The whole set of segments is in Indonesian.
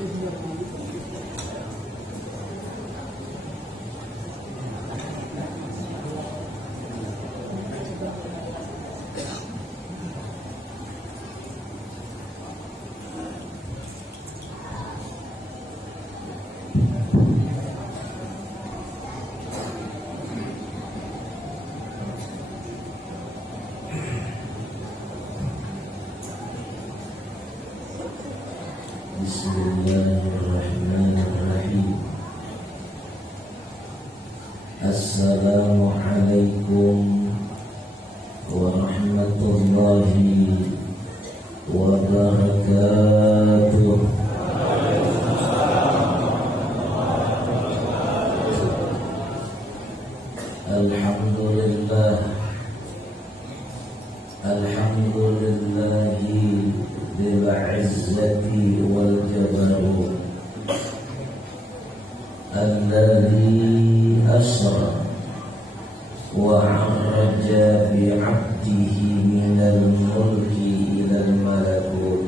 Bismillahirrahmanirrahim. Assalamualaikum warahmatullahi wabarakatuh. Alhamdulillah, alhamdulillahi bil izzati wal jabarut alladhi asra wa 'arraja bi 'abdihi minal mulki ilal malakut.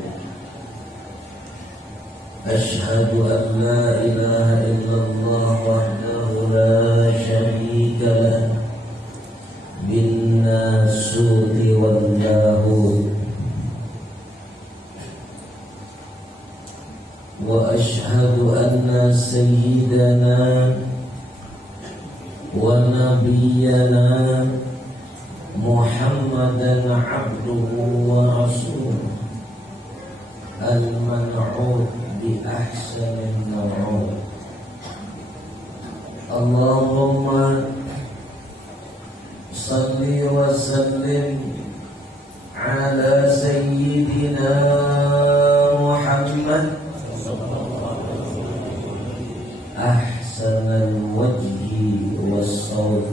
Ashhadu an la ilaha illallah wahdahu la syarika lah bin nasuti wal lahut. Wa ashhadu anna sayyidana wa nabiyyana Muhammadan abduhu wa rasuluh al-man'ud bi ahsanin naw'ud. Allahumma salli wa sallim ala sayyidina Muhammad ahsanal wajhi was-sawt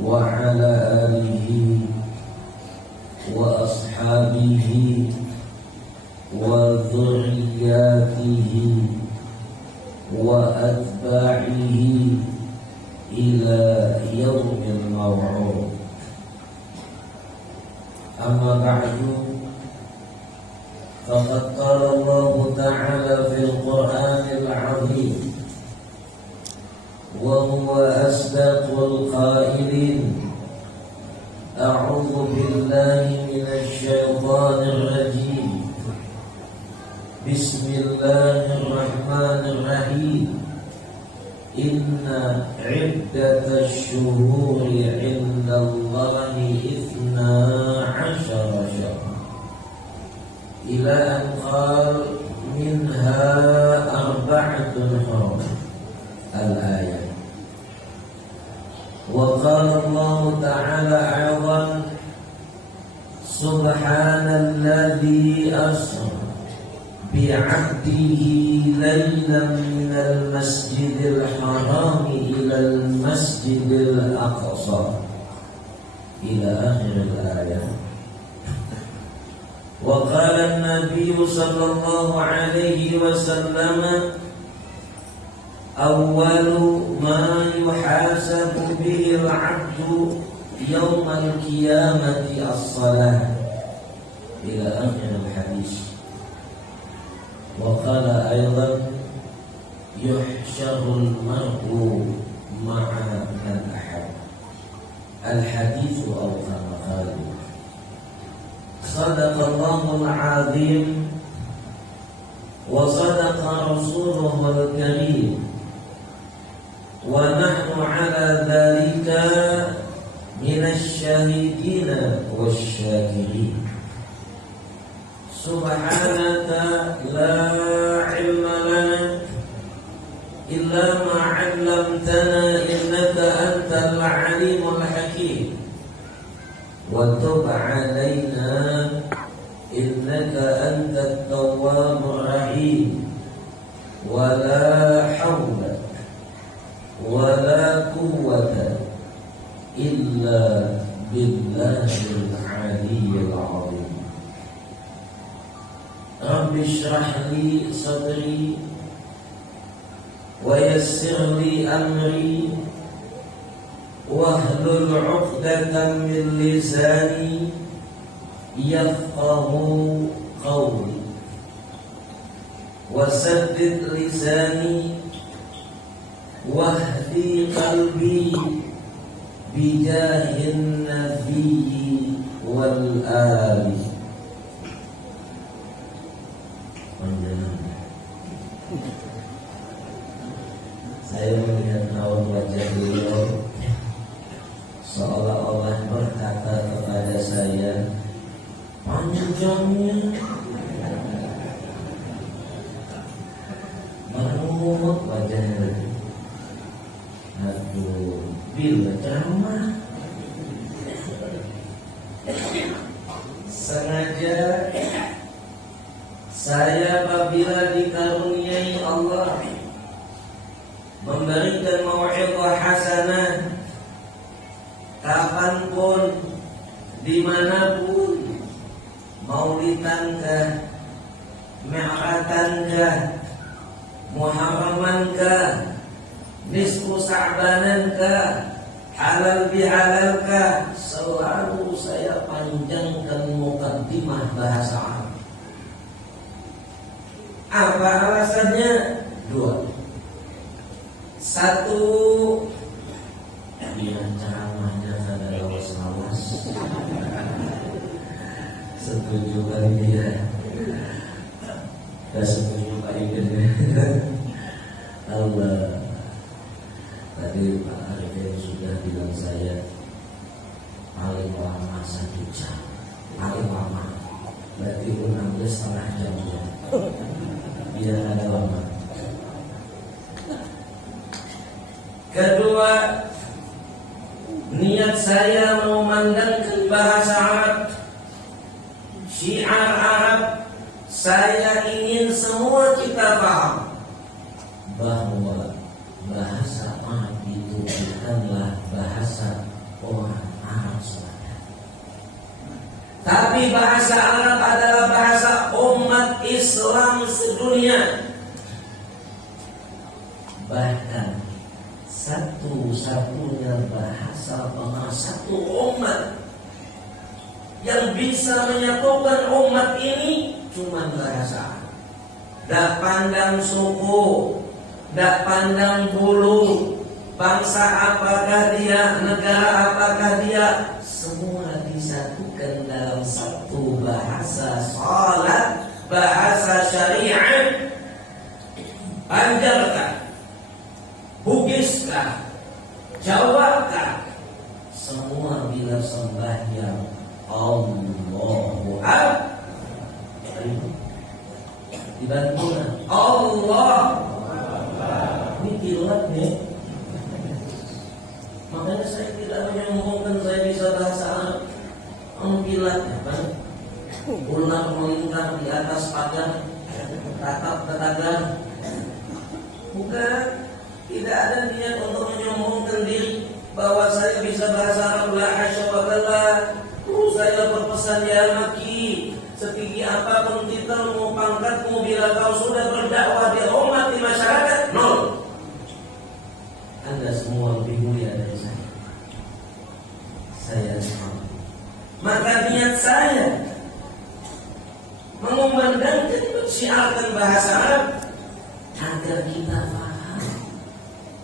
wa ala alihi wa ashabihi wa dhurriyyatihi wa atba'ihi ila yaumil maw'ud. Amma ba'du, faqad qala Allah ta'ala fil Qur'anil 'azim wa huwa asdaqul qailin. A'udzu billahi minasy syaithanir rajim. Bismillahirrahmanirrahim. Inna 'iddatash shuhuri 'indallahi 12 syahran ila an qala minha arba'atun hurum. Al-ayat. Wa qala Allah ta'ala aidan subhanalladzi asra bi'abdihi laylan minal masjidil haram ilal masjidil aqsa ila akhir al-ayat. Wa qala an-nabiy sallallahu alaihi wasallam awwalu ma yuhasabu bihi al-'abdu yawm al-qiyamati as-salah ila akhir al-hadis. Wa qala aydan yuhsyarul mar'u ma'a man ahad. Al-hadits aw kama qala. Sadaqallahul 'azim wa sadaqa rasuluhul karim wa nahnu 'ala dhalika minasy syahidina wasyakirin. Subhanaka la ilma lana illa ma 'allamtana innaka antal 'alimul hakim. Wa tub 'alaina innaka antat tawwabur rahim. Wa la hawla wa la quwwata illa billahil 'aliyyil 'azim. Rabbi shrah li sadri wa yassir li amri wahlul 'uqdatam min lisani yafqahu qawli. wasaddid lisani wahdi qalbi bijahin nabiyyi wal ali. Saya melihat raut wajah beliau seolah-olah berkata kepada saya, panjangnya menumut wajahnya. Aduh, bila ceramah sengaja saya apabila dikaruniai Allah memberikan mau'izah hasanah, kapanpun, dimanapun, maulidankah, mi'ratankah, muharramankah, nisfu sa'banankah, halal bihalalkah, selalu saya panjangkan mukaddimah bahasa Arab. Apa alasannya? Dua. Satu, biar ceramahnya kada lawas-lawas. Setuju kali dia. Dan setuju kali dia. Allah. Tadi Pak Arifin sudah bilang saya paling lama 1 jam. Paling lama. Berarti 16,5 jam. Biar ada lama. Kedua, niat saya memandangkan bahasa Arab, syiar Arab. Saya ingin semua kita paham bahwa bahasa Arab itu bukanlah bahasa orang Arab saja, tapi bahasa Arab adalah bahasa umat Islam sedunia. Bahkan satu-satunya bahasa pemersatu umat yang bisa menyatukan umat ini cuma bahasa Arab. Tak pandang suku, tak pandang bulu, bangsa apakah dia, negara apakah dia, semua disatukan dalam satu bahasa salat, bahasa syariat. Banjarkah, Bugiskah, Jawakah, semua bila sembahyang Allahu Akbar, dibantulah Allah. Ini kilat nih. Makanya saya tidak menyombongkan saya bisa bahasa Arab. Kilatnya kan ular melingkar di atas pagar, tatap ke tagar. Bukan. Tidak ada niat untuk menyombongkan diri bahwa saya bisa bahasa Arab. La hasya wa kalla. Saya berpesan, ya maki, setinggi apapun titelmu, pangkatmu, bila kau sudah berdakwah di umat, di masyarakat, nol. Anda semua lebih mulia dari saya. Saya semua. Maka niat saya mengumandangkan, mensiarkan bahasa Arab agar kita paham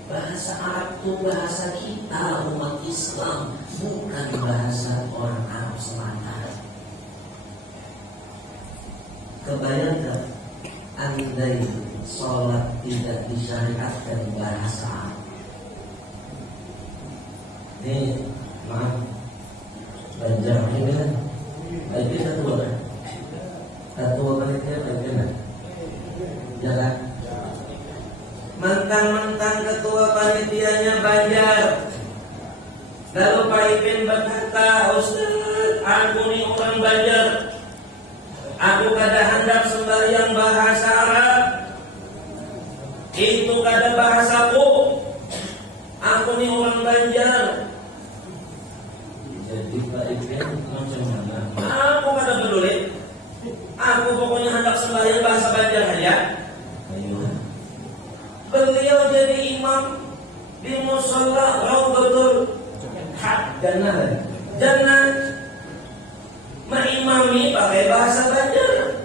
bahasa Arab itu bahasa kita umat Islam, bukan bahasa orang Arab semata. Kebayangkan andai sholat tidak disyariatkan bahasa Arab. Ini maaf, Banjar ini kan baiknya ketua kan? Ketua panitia baiknya kan? Jalan. Mentang-mentang ketua panitianya Banjar, lalu Pak Ipin berkata, Ustaz, aku ni orang Banjar, aku kada hendak sembahyang bahasa Arab, itu kada bahasaku, aku ni orang Banjar. Jadi Pak Ipin macam mana? Aku kada peduli, aku pokoknya hendak sembahyang bahasa Banjar saja. Beliau jadi imam di musalla Raudatul Jannah, mengimami pakai bahasa Banjar.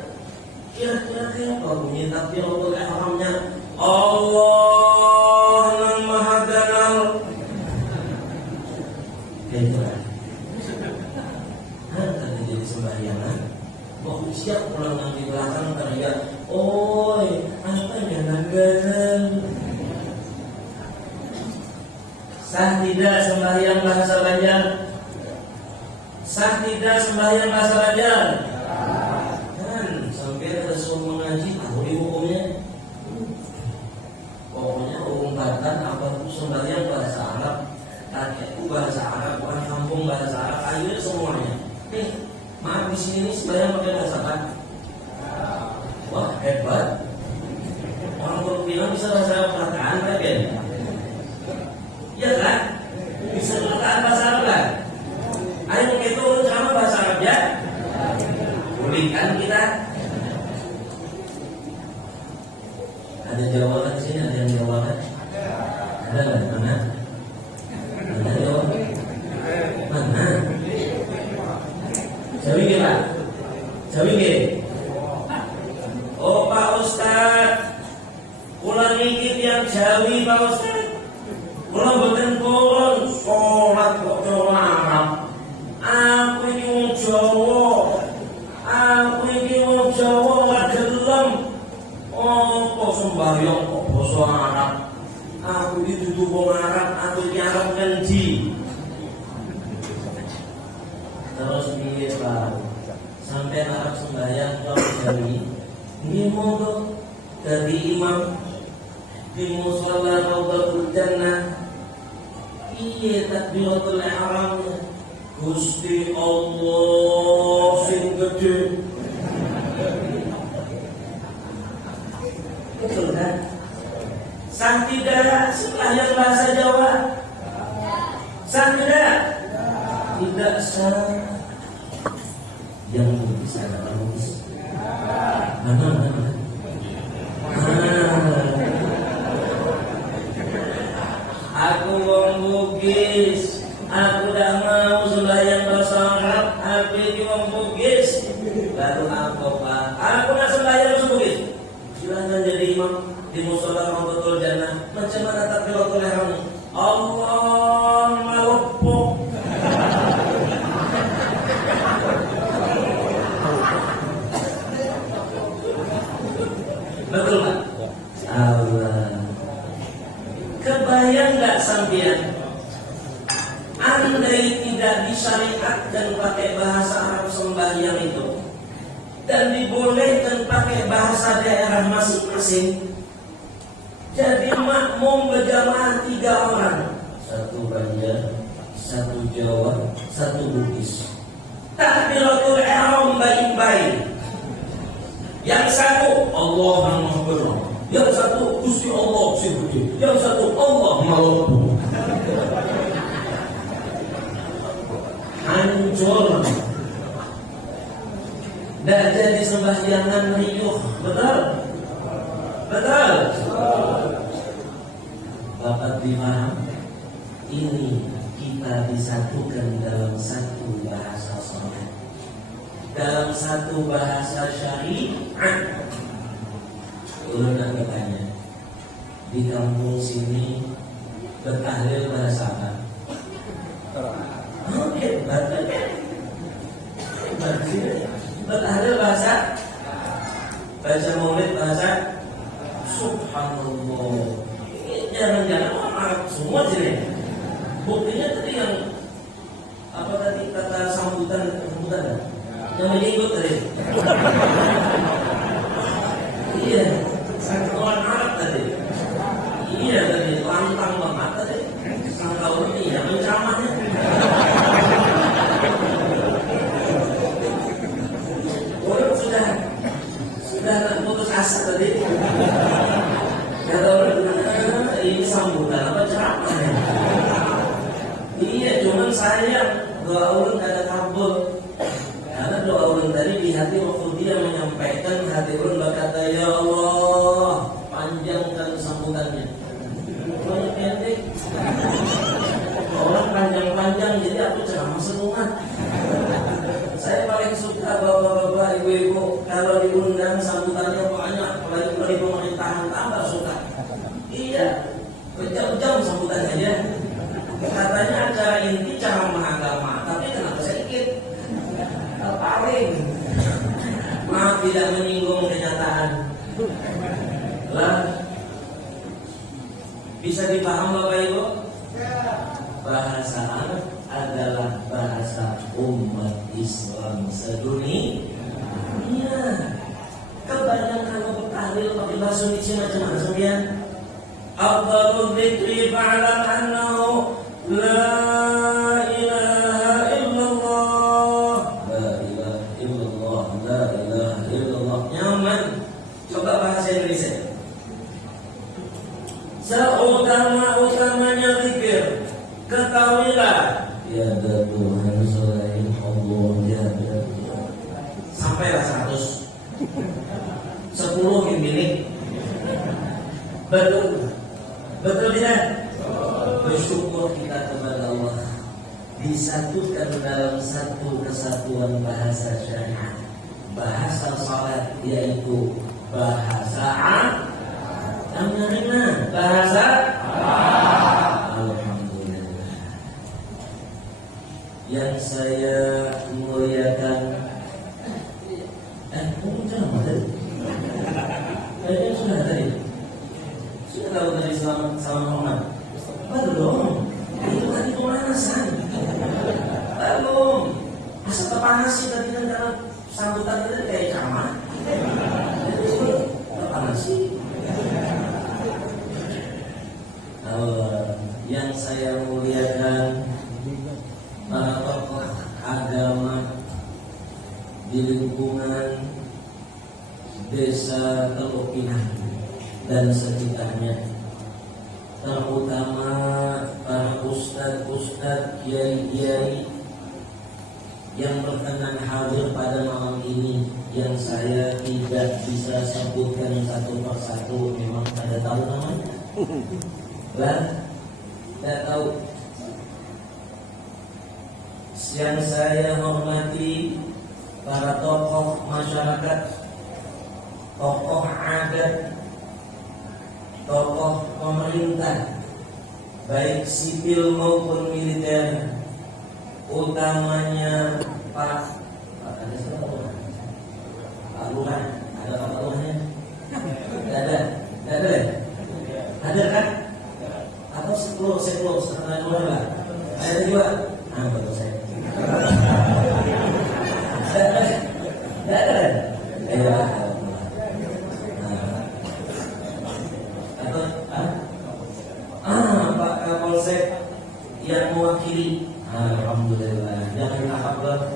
Kira-kira kayak apa bunyi takbiratul ihramnya? Allah yang Maha Ganal. Kayak gitu kan? Tadi jadi sembahyangan. Mau siap pulang nanti belakang teriak, oi, apa ganal-ganal? Sah tidak sembahyang bahasa Banjar? Sah tidak sembahyang bahasa Banjar? Kan sampai ada suruh mengaji tahu di hukumnya. Pokoknya hukum badan apa itu sembahyang bahasa Arab, kakekku bahasa Arab, orang kampung bahasa Arab, ayo semuanya. Maaf di sini sembahyang pakai bahasa Arab. Wah hebat. Orang baru bilang bisa bahasa Arab perkataan kan? Iya kan? Bisa perkataan bahasa Arab kan? Ayo kita urut sama bahasa Arab ya. Bolehkan kita? Ada jawaban sini, ada yang jawaban? Ada nggak? Mana? Ada jawaban? Mana? Jawi nggih Pak? Jawi nggih? Oh Pak Ustaz, kula niki tiyang Jawi Pak Ustaz. Kula mboten purun salat kok cara Arab. Aku iki wong Jawa. Aku iki wong Jawa ora gelem. Apa sembahyang kok basa Arab? Aku iki dudu wong Arab, aku iki Arab ngendi? Terus piye Pak? Sampai Arab sembahyang kalau Jawi. Ini monggo dari imam di musalla Raudhatul Jannah. Iya takbiratul ihramnya. Gusti Allah sing gede. Betul kan? Sah tidak sembahyang bahasa Jawa? Sah tidak? Tidak sah. Yang bisa bagus. Mana? Aku wong Bugis. Aku dah mau sembahyang bahasa Arab. Aku ini wong Bugis. Lalu apa Pak? Aku nak sembahyang bahasa Bugis. Silakan jadi imam di mushola Raudhatul Jannah. Macam mana takbiratul ihram? Allah malopo. Betul Pak? Allah. Kebayang nggak sampean? Andai tidak disyariatkan pakai bahasa Arab sembahyang itu dan dibolehkan pakai bahasa daerah masing-masing, jadi makmum berjamaah 3 orang, 1 Banjar, 1 Jawa, 1 Bugis. Takbiratul ihram baik-baik. Yang satu Allah Akbar, yang satu Gusti Allah sing gede, yang satu Allah Malopo. Hancur. Dan jadi sembahyangan riuh, betul? Betul. Bapak dipaham? Ini kita disatukan dalam satu bahasa sholat, dalam satu bahasa syariat. Ulun nak bertanya, di kampung sini bertahlil bahasa apa? Oke, bertahlil bahasa, baca maulid bahasa. Subhanallah. Jangan-jangan orang Arab semua sini. Buktinya tadi yang apa tadi kata sambutan yang menyebut tadi. Iya, orang Arab tadi. Iya tadi lantang banget tadi. Sang tahu ini yang menceramahnya. Orang sudah putus asa tadi. Kata orang ini sambutan apa ceramahnya? Iya, cuman sayang doa ulun kada kabul. Karena doa ulun tadi di hati waktu dia menyampaikan, hati ulun berkata, ya Allah, panjangkan sambutannya. Banyak pendek. Orang panjang-panjang, jadi aku ceramah semua. Saya paling suka bapak-bapak, ibu-ibu kalau diundang sambutan Bisa dipaham Bapak Ibu? Bahasa Arab adalah bahasa umat Islam sedunia. Iya. Kebanyakan kalau tahlil pakai bahasa Indonesia macam-macam sebenarnya. Afdalul dzikri fa'lam annahu la ilaha illallah. La ilaha illallah, la ilaha illallah. Nyaman. Coba bahasa Indonesia. Seutama-utamanya zikir, ketahuilah tiada Tuhan selain Allah, tiada. Sampailah 100. 10 yang milik. Betul. Betul tidak? Bersyukur kita kepada Allah disatukan dalam satu kesatuan bahasa syariat. Bahasa salat yaitu bahasa bahasa Alhamdulillah. Yang saya muliakan jangan tadi. Sudah tadi. Sudah tahu tadi salam hormat. Belum. Itu tadi pemanasan. Belum. Masa terpanas sih tadi kan karena sambutan itu kayak ceramah. Terpanas sih. Yang saya muliakan para tokoh agama di lingkungan desa Teluk Pinang dan sekitarnya, terutama para ustadz, kiai-kiai yang berkenan hadir pada malam ini, yang saya tidak bisa sebutkan satu persatu. Memang ada tahu namanya? Tidak tahu. Yang saya hormati para tokoh masyarakat, tokoh adat, tokoh pemerintah, baik sipil maupun militer, utamanya Pak ada siapa Pak Lurah, ada Pak Lurahnya? Ada kan? Atau seklo setengah Lurah lah? Ada juga? Betul saya. Tidak ada. Pak Kapolsek yang mewakili. Alhamdulillah. Jangan apa-apa.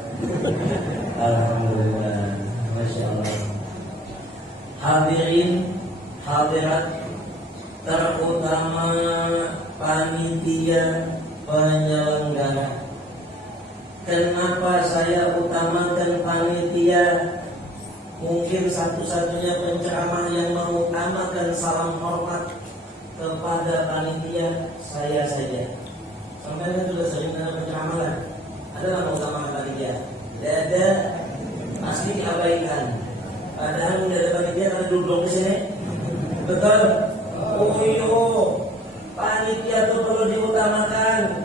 Alhamdulillah. Masya Allah. Hadirin, hadirat, terutama panitia penyelenggara. Kenapa saya utamakan panitia? Mungkin satu-satunya penceramah yang mengutamakan salam hormat kepada panitia saya saja. Sampai kan sudah sering ada penceramah kan? Ada yang mengutamakan panitia? Tidak ada, pasti diabaikan. Padahal tidak ada panitia karena duduk di sini. Betul? Oh iya, panitia itu perlu diutamakan.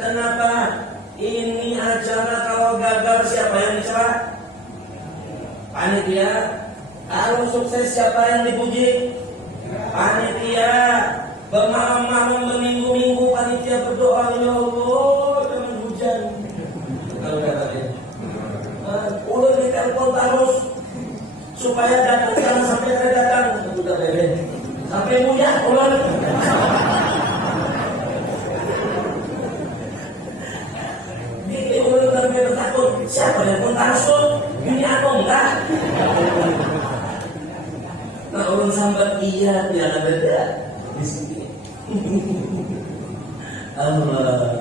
Kenapa? Ini acara kalau gagal siapa yang dicela? Panitia. Kalau sukses siapa yang dipuji? Panitia. Bermalam-malam berminggu-minggu panitia berdoa, ya Allah jangan hujan. Kalau kata udah ditelepon terus supaya datang, jangan sampai ada datang. Sudah beben. Sampai mudah ular. Siapa yang pun takut? Ini atau enggak? Nah orang sambat iya, tiada beda di sini. Allah.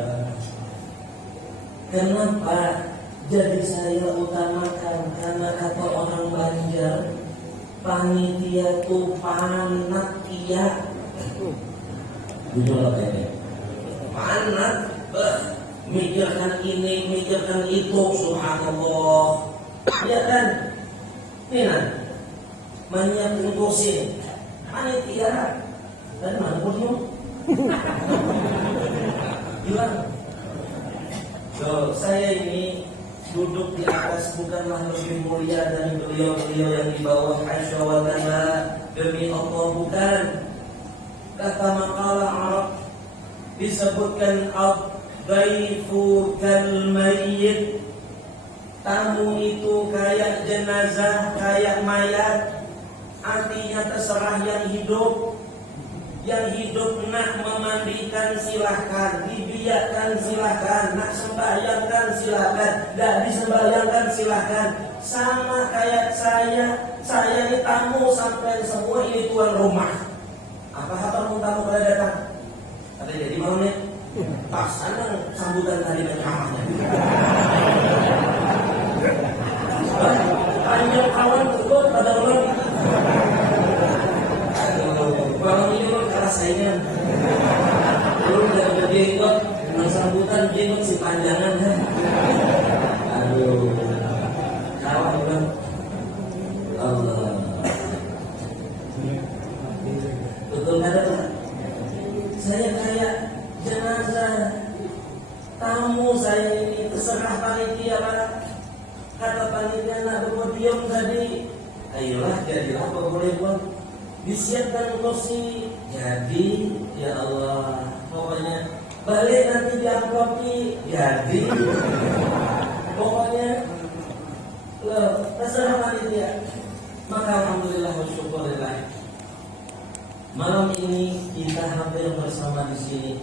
Kenapa jadi saya utamakan? Karena kata orang Banjar, panitia tu panatia. Jujur apa ini? Panat. Mikirkan ini, mikirkan itu, subhanallah. Ya kan? Ini menyiapkan kursi, panitia dan manpun bilang, so, saya ini duduk di atas bukanlah lebih mulia dari beliau-beliau yang di bawah. Hasya wa kalla, demi Allah bukan. Kata makalah Arab disebutkan ad-dhaifu kal mayyit. Tamu itu kayak jenazah, kayak mayat. Artinya terserah yang hidup. Yang hidup nak memandikan silahkan, dibiarkan silahkan, nak sembahyangkan silahkan, tidak disembahyangkan silahkan. Sama kayak saya ini tamu sampai semua ini tuan rumah. Apa tamu pada datang? Kata jadi mau nih, pas sana sambutan tadi ceramahnya. Panjang kawan tersebut pada orang. Kalau ini kan kalah saingan. Belum dari berjenggot, dengan sambutan jenggot si panjangan. Aduh, kawan bang. Allah. Betul kata tak? Saya kayak jenazah. Tamu saya ini terserah panitia pak. Kata panitia nak berpodium tadi. Ayolah jadilah apa boleh buat. Disiapkan kursi. Jadi ya Allah, pokoknya balik nanti diangkoti. Jadi pokoknya terserah panitia. Maka alhamdulillah wa syukurillah, malam ini kita hampir bersama di sini.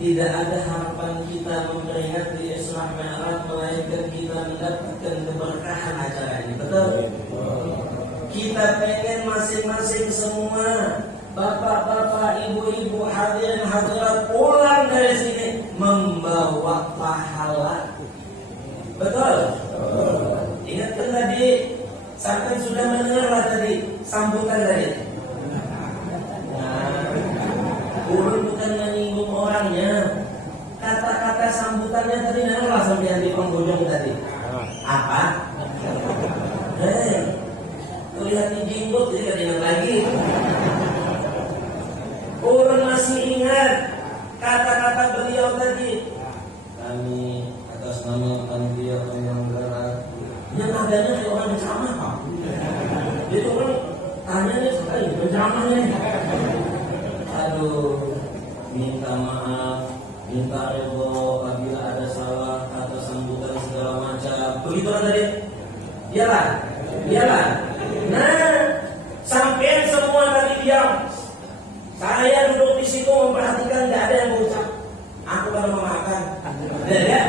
Tidak ada harapan kita memperingati Isra Mi'raj melainkan kita mendapatkan keberkahan acara ini. Betul? Kita pengen masing-masing semua, bapak-bapak, ibu-ibu, hadirin hadirat pulang dari sini membawa pahala. Betul? Ingatkan tadi, sampai sudah mendengar tadi sambutan tadi. Urut bukan menyinggung orangnya. Kata-kata sambutannya tadi dengarlah sampai yang di penghujung tadi. Apa? Lihat di jenggot jadi ada yang lagi. Orang masih ingat kata-kata beliau tadi. Kami atas nama panitia penyelenggara. Yang adanya kayak orang berceramah pak. Jadi orang tanya nih sekali berceramahnya. Aduh, minta maaf, minta ridho apabila ada salah atau sambutan segala macam. Begitu kan tadi? Iyalah, iyalah. Nah, sampai semua tadi diam. Saya duduk di situ memperhatikan, tidak ada yang berucap. Aku baru memaafkan. Tidak ada.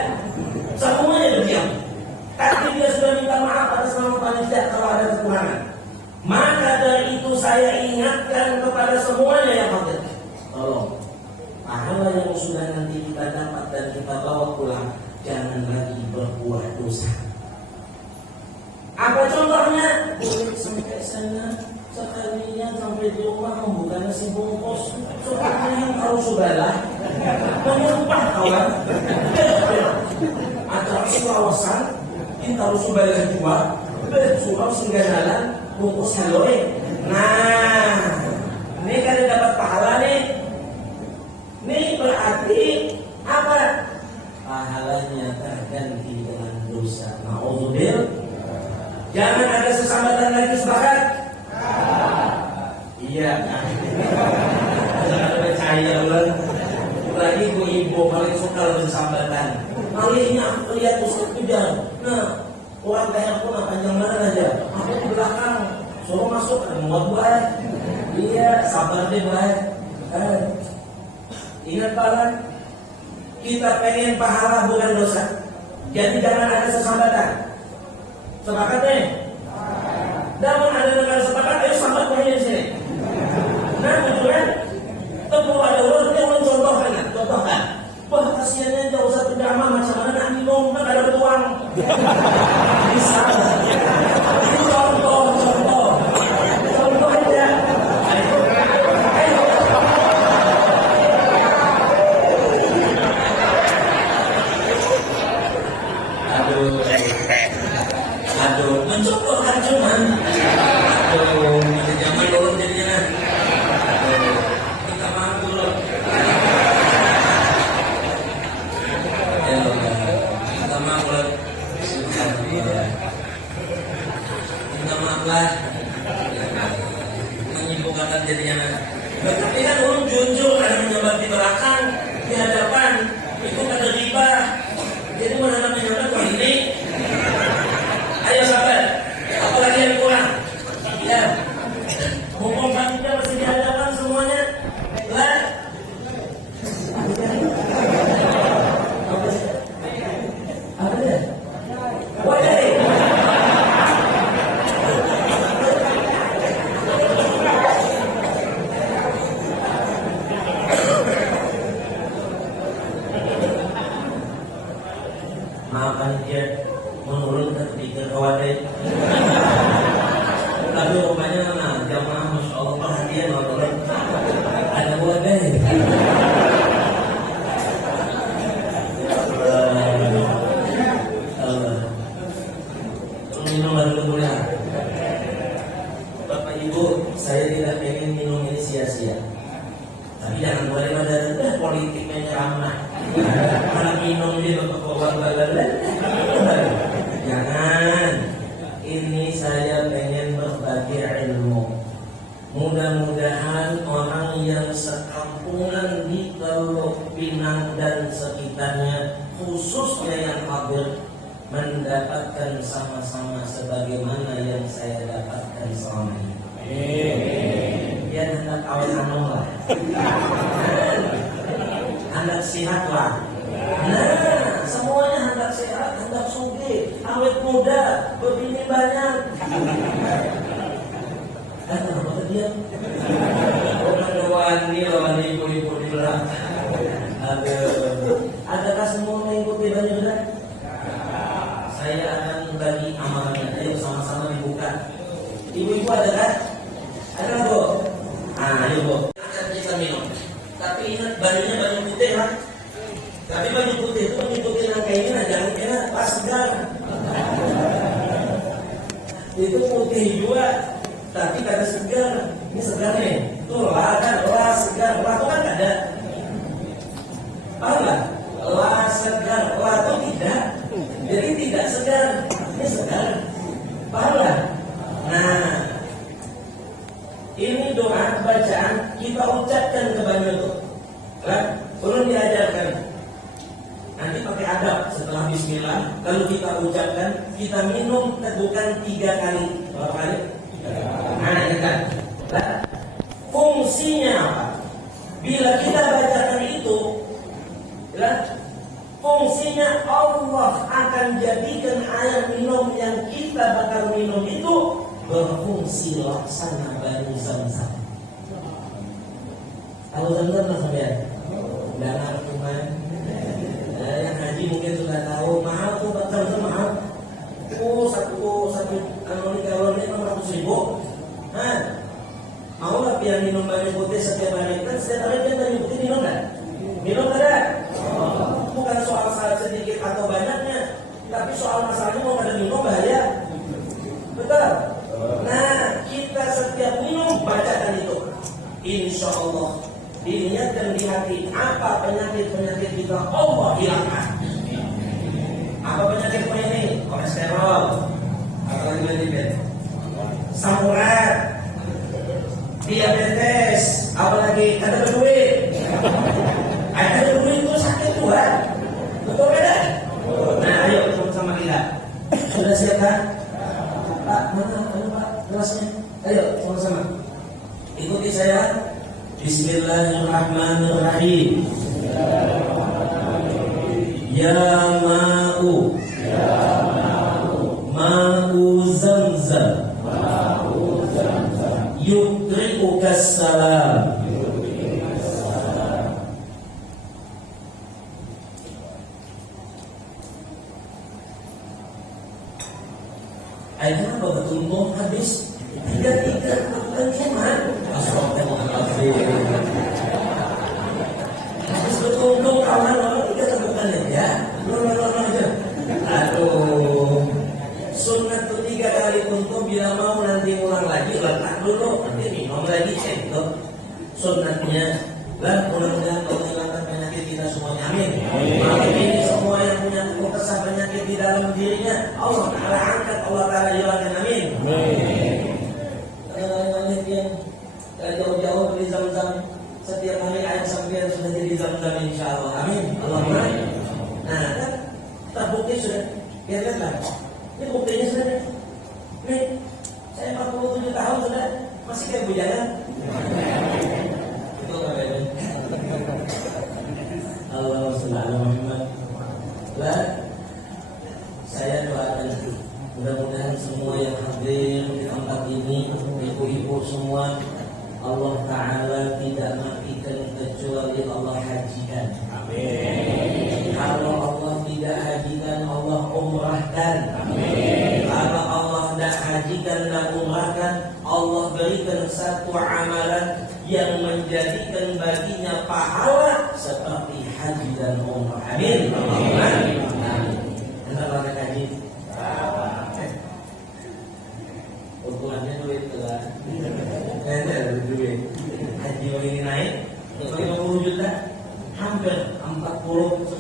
Semuanya berdiam. Tapi dia sudah minta maaf atas nama panitia kalau ada kekurangan. Maka dari itu saya ingatkan kepada semuanya yang hadir. Tolong, pahala yang sudah nanti kita dapat dan kita bawa pulang, jangan lagi berbuat dosa. Apa contohnya? Boleh sampai sana sekalinya sampai di rumah membuka nasi bungkus. Soalnya yang tahu subalah menyumpah kawan. Acara sulawasan yang tahu subalah dua surau singganalan bungkus haloe. Nah, ini kan dapat pahala nih. Ini berarti apa? Pahalanya terganti dengan dosa. Na'udzubillah. Jangan ada sesambatan lagi, sepakat? Iya kan? Jangan percaya ulang. Lagi ibu paling suka bersambatan. Malihnya aku lihat Ustaz Pujar. Nah, orang daerah pun panjang mana aja. Aku di belakang, suruh masuk, ada muat buat. Iya, sabar deh buat. Ingat pahala, kita pengen pahala bukan dosa. Jadi jangan ada sesambatan. Sepakat nih? Namun ada negara sepakat, ayo sambat punya di sini. Nah, kemudian tepuk ada orang yang mencontohkan, contohkan. Wah, kasihannya jauh satu jamaah macam mana nak minum, kan ada betuang. Bisa. Itu contoh aja. Aduh, mencontohkan cuman. Aduh, jangan dulu jadinya. Kita maaf dulu. Kita maaf dulu. Kita maaf lah. Menyibukkan jadinya. Tapi kan ulun junjung ada menyambat di belakang, di hadapan, itu ada riba. Jadi mana menyambat kok ini? Ayo sabar, apalagi yang kurang? Ya, mumpung panitia masih di hadapan semuanya, lah. Apa dia? Wadah. Maafkan dia menurunkan ketiga kawadai. Tapi rupanya jamaah Masya Allah perhatian orang ada wadai. Minum baru mulai. Bapak Ibu, saya tidak pengen minum ini sia-sia. Tapi jangan mulai pada politik menyeramah. Kalau minum dia bapak jangan. Ini saya pengen berbagi ilmu. Mudah-mudahan orang yang sekampungan di Teluk Pinang dan sekitarnya, khususnya yang hadir, mendapatkan sama-sama sebagaimana yang saya dapatkan selama ini. Dia hendak awet anong lah, hendak sehat lah. Nah, semuanya hendak sehat, hendak sugih, awet muda, berbini banyak. Dan apa dia? Lawan ibu-ibu di belakang. Adakah semua mengikuti banyak benar? Saya akan bagi amalannya. Ayo sama-sama dibuka. Ibu-ibu ada kan? Ada Bu? Ayo Bu. Akan kita minum. Tapi ingat bajunya baju putih lah. Tapi baju putih itu mengikuti langkah ini, jangan kira pas segar. Itu putih juga, tapi kada segar. Ini segar nih. Tuh lah kan, lah segar. Lah itu kan ada. Paham nggak? Lah segar, lah itu tidak. Jadi tidak segar. Ini segar. Paham nggak? Nah, ini doa bacaan kita ucapkan ke banyu itu. Kan? Belum diajarkan. Nanti pakai adab setelah bismillah. Kalau kita ucapkan, kita minum bukan 3 kali. Berapa kali? 3 kali. Nah, ini kan. Nah, fungsinya apa? Bila kita bacakan itu, ya, fungsinya Allah akan jadikan air minum yang kita bakal minum itu berfungsi laksana banyu Zam-Zam. Tahu Zam-Zam lah sampean? Danau Tuhan. Yang haji mungkin sudah tahu, mahal tuh Zam-Zam mahal. Satu galon ini 600.000. Nah, mau nggak biar minum banyu putih setiap hari? Kan setiap hari dia banyu putih minum nggak? Minum tidak? Bukan soal sedikit atau banyaknya, tapi soal masalahnya mau ada minum bahaya. Betul? Nah, kita setiap minum bacakan itu. Insya Allah diniatkan di hati, apa penyakit kita Allah hilangkan. Apa penyakitmu ini? Kolesterol, apalagi diabetes, asam urat, diabetes, apalagi ada duit. Ada duit itu sakit Tuhan. Betul kan? Nah, ayo sama-sama kita. Sudah siap kan? Pak, mana Pak gelasnya? Ayo sama-sama. Ikuti saya. Bismillahirrahmanirrahim. Ya ma'u, ma'u Zam-Zam, yukri'ukas salam. Akhirnya apa betul habis 3 bukan cuman habis betul kawan orang 3 bukan ya. Aduh, sunat itu 3 kali untuk bila mau nanti ulang lagi letak dulu nanti minum lagi itu sunatnya. Dan mudah-mudahan Allah hilangkan penyakit kita semuanya. Amin. Malam ini semua yang punya kesah penyakit di dalam dirinya Allah Ta'ala angkat, Allah Ta'ala hilangkan. Amin. jauh-jauh beli zam-zam. Setiap hari air sampai sudah jadi zam-zam insya Allah. Amin. Allahumma. Nah, kan terbukti sudah. Lihatlah. Ini buktinya sudah. Nih, saya 47 tahun sudah masih kayak bujana. Itu apa ya? Allahumma shalli ala Muhammad. Lah, saya doakan mudah-mudahan semua yang hadir di tempat ini, ibu-ibu semua, Allah Ta'ala tidak matikan kecuali Allah hajikan. Amin. Kalau Allah tidak hajikan, Allah umrahkan. Amin. Kalau Allah tidak hajikan dan umrahkan, Allah berikan satu amalan yang menjadikan baginya pahala seperti haji dan umrah. Amin. Amin. Kenapa nak haji? Untungannya duit lah. Ada duit. Haji ini naik 50 juta, hampir 49,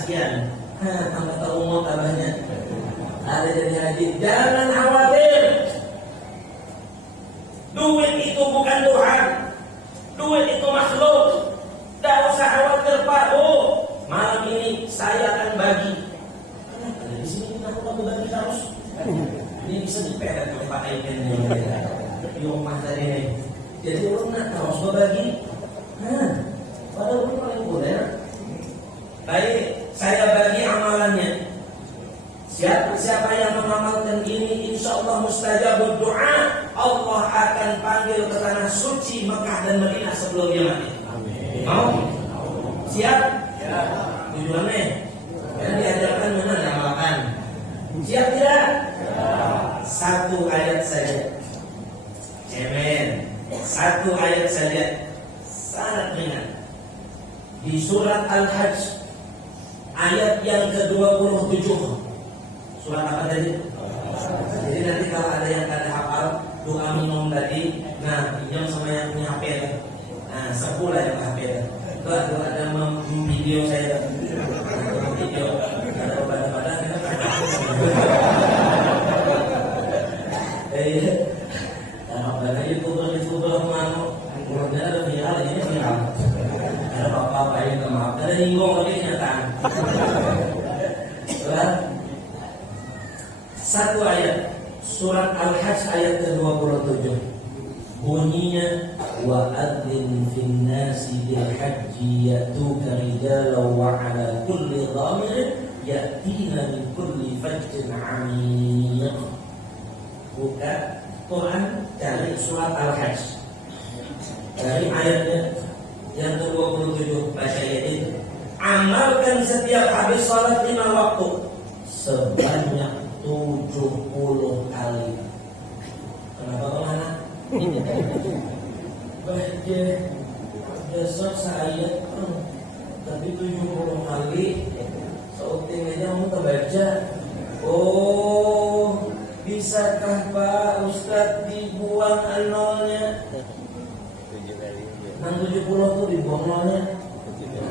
sekian. Tambah umur tambahnya. Ada jadi haji. Jangan khawatir. Duit itu bukan Tuhan. Duit itu makhluk. Tidak usah khawatir Pak. Malam ini saya akan bagi. Di sini kita bagi terus. Ini bisa diperet oleh Pak Aiken di rumah tadi ini. Jadi orang nak terus berbagi. Padahal itu paling mudah. Baik, saya bagi amalannya. Siapa yang mengamalkan ini, insya Allah mustajabud doa. Allah akan panggil ke tanah suci Mekah dan Madinah sebelum dia mati. Amin. Mau? Siap? Ya. Tujuannya? Yang diajarkan mana amalkan. Siap tidak? Ya. Satu ayat saja. Amin. Satu ayat saja. Sangat ringan. Di surat Al-Hajj ayat yang ke-27. Surat apa tadi? Jadi nanti kalau ada yang ada hafal doa minum tadi, nah pinjam sama yang punya HP. Nah, 10 yang HP. Kalau ada video saya, video ada pada karena youtuber mana, kemudian ada viral ini viral. Ada apa-apa yang maaf, ada nyinggung lagi kenyataan. Satu ayat surat Al-Hajj ayat ke-27 bunyinya wa adzin fin nasi bil hajji yatuka rijalan wa ala kulli dhamirin yatina min kulli fajjin 'amiq. Buka Quran dari surat Al-Hajj dari ayatnya yang ke-27 baca ayat itu. Amalkan setiap habis salat 5 waktu sebanyak 70 kali. Kenapa kemana? Baca besok saya tapi 70 kali sauting aja mau terbaca. Oh, bisakah Pak Ustadz dibuang nolnya? 70 tuh dibuang nolnya.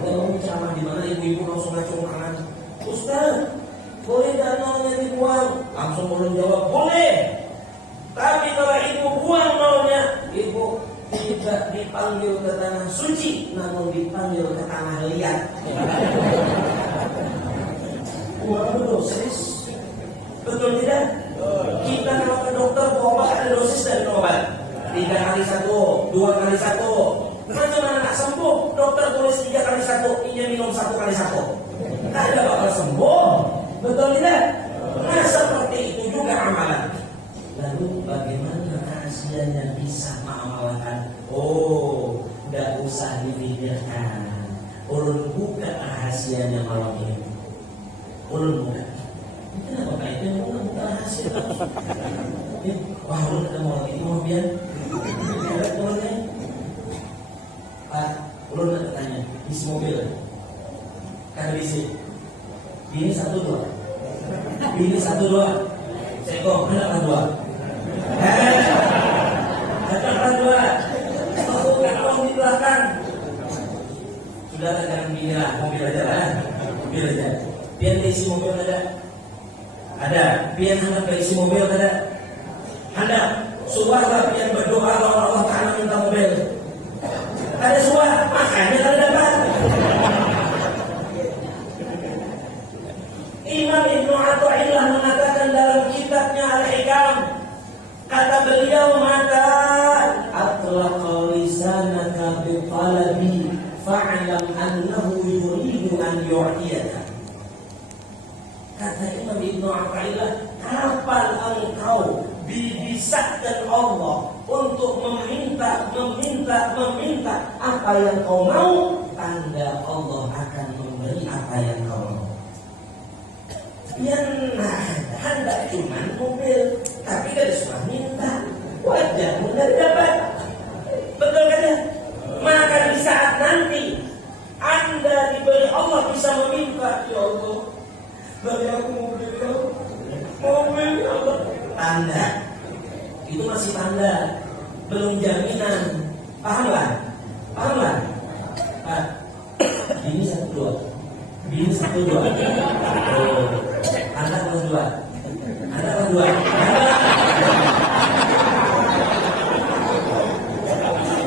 Kalau ceramah di mana ibu-ibu langsung ngacung tangan. Ustadz, boleh nolnya dibuang? Langsung belum jawab, boleh. Tapi kalau ibu buang nolnya, ibu tidak dipanggil ke tanah suci, namun dipanggil ke tanah liat. Waduh, dosis. Betul tidak? Kita kalau ke dokter obat ada dosis dari obat. 3 kali 1, 2 kali 1. Bagaimana nak sembuh? Dokter tulis 3 kali 1, ini minum 1 kali 1. Tak ada bakal sembuh. Betul tidak? Nah seperti itu juga amalan. Lalu bagaimana rahasianya bisa mengamalkan? Oh, tidak usah dipikirkan. Ulun buka rahasianya malam ini. Ulun buka. Kenapa Pak itu ulun buka rahasia? Wah, ulun ketemu lagi mau biar. Ada ulunnya. Pak, ulun nak tanya, isi mobil. Kan isi. Ini 1 2. Ini 1 2. Sekong, kenapa 2? Kenapa 2? Oh, kalau di belakang. Sudah jangan bina, mobil aja lah. Mobil aja. Biar isi mobil ada. Ada. Biar hendak isi mobil ada. Hendak. Subahlah biar berdoa Allah Ta'ala minta nafa'illah. Kapan engkau dibisakkan Allah untuk meminta apa yang kau mau, tanda Allah akan memberi apa yang kau mau. Yang hendak cuma mobil, tapi kan disuruh minta, wajahmu tidak dapat. Betul kan ya? Maka di saat nanti Anda diberi Allah bisa meminta, ya Allah, bagi aku mobil ya Allah. Tanda itu masih tanda, belum jaminan. Paham lah? Pak, ini 1-2. Bini 1-2. Oh, anak kelas 2.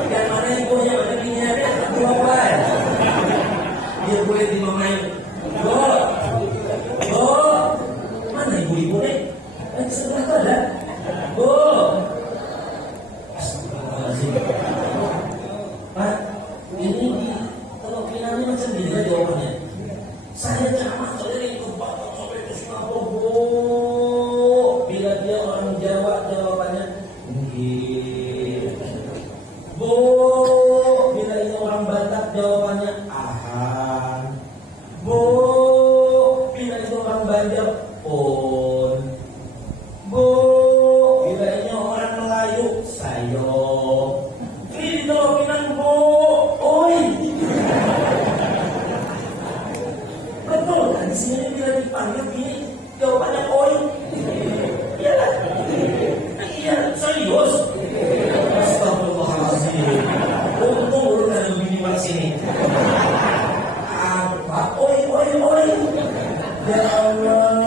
Yang mana ibunya, mana bininya, dia berdua baik. Dia boleh dimamain. Mana ibu-ibu nih? Sebelah tu ada. Astagfirullahaladzim. Pak, ini di Teluk Pinang ini macam beda jawabannya. Saya ceramah keliling ke Batam sampai ke Singapura. Bila dia orang Jawa, jawabannya nggih. Bila ini orang Batak, jawabannya ahan. Bila itu orang Banjar, pun. Bila ini orang Melayu, sayo. Ini di Teluk Pinang, oi. Betul kan? Di sini bila dipanggil gini, jawabannya oi. Iyalah. Iya, serius. Astagfirullahaladzim. Untung lu kan lebih minimal sini. Apa? Oi. Ya Allah.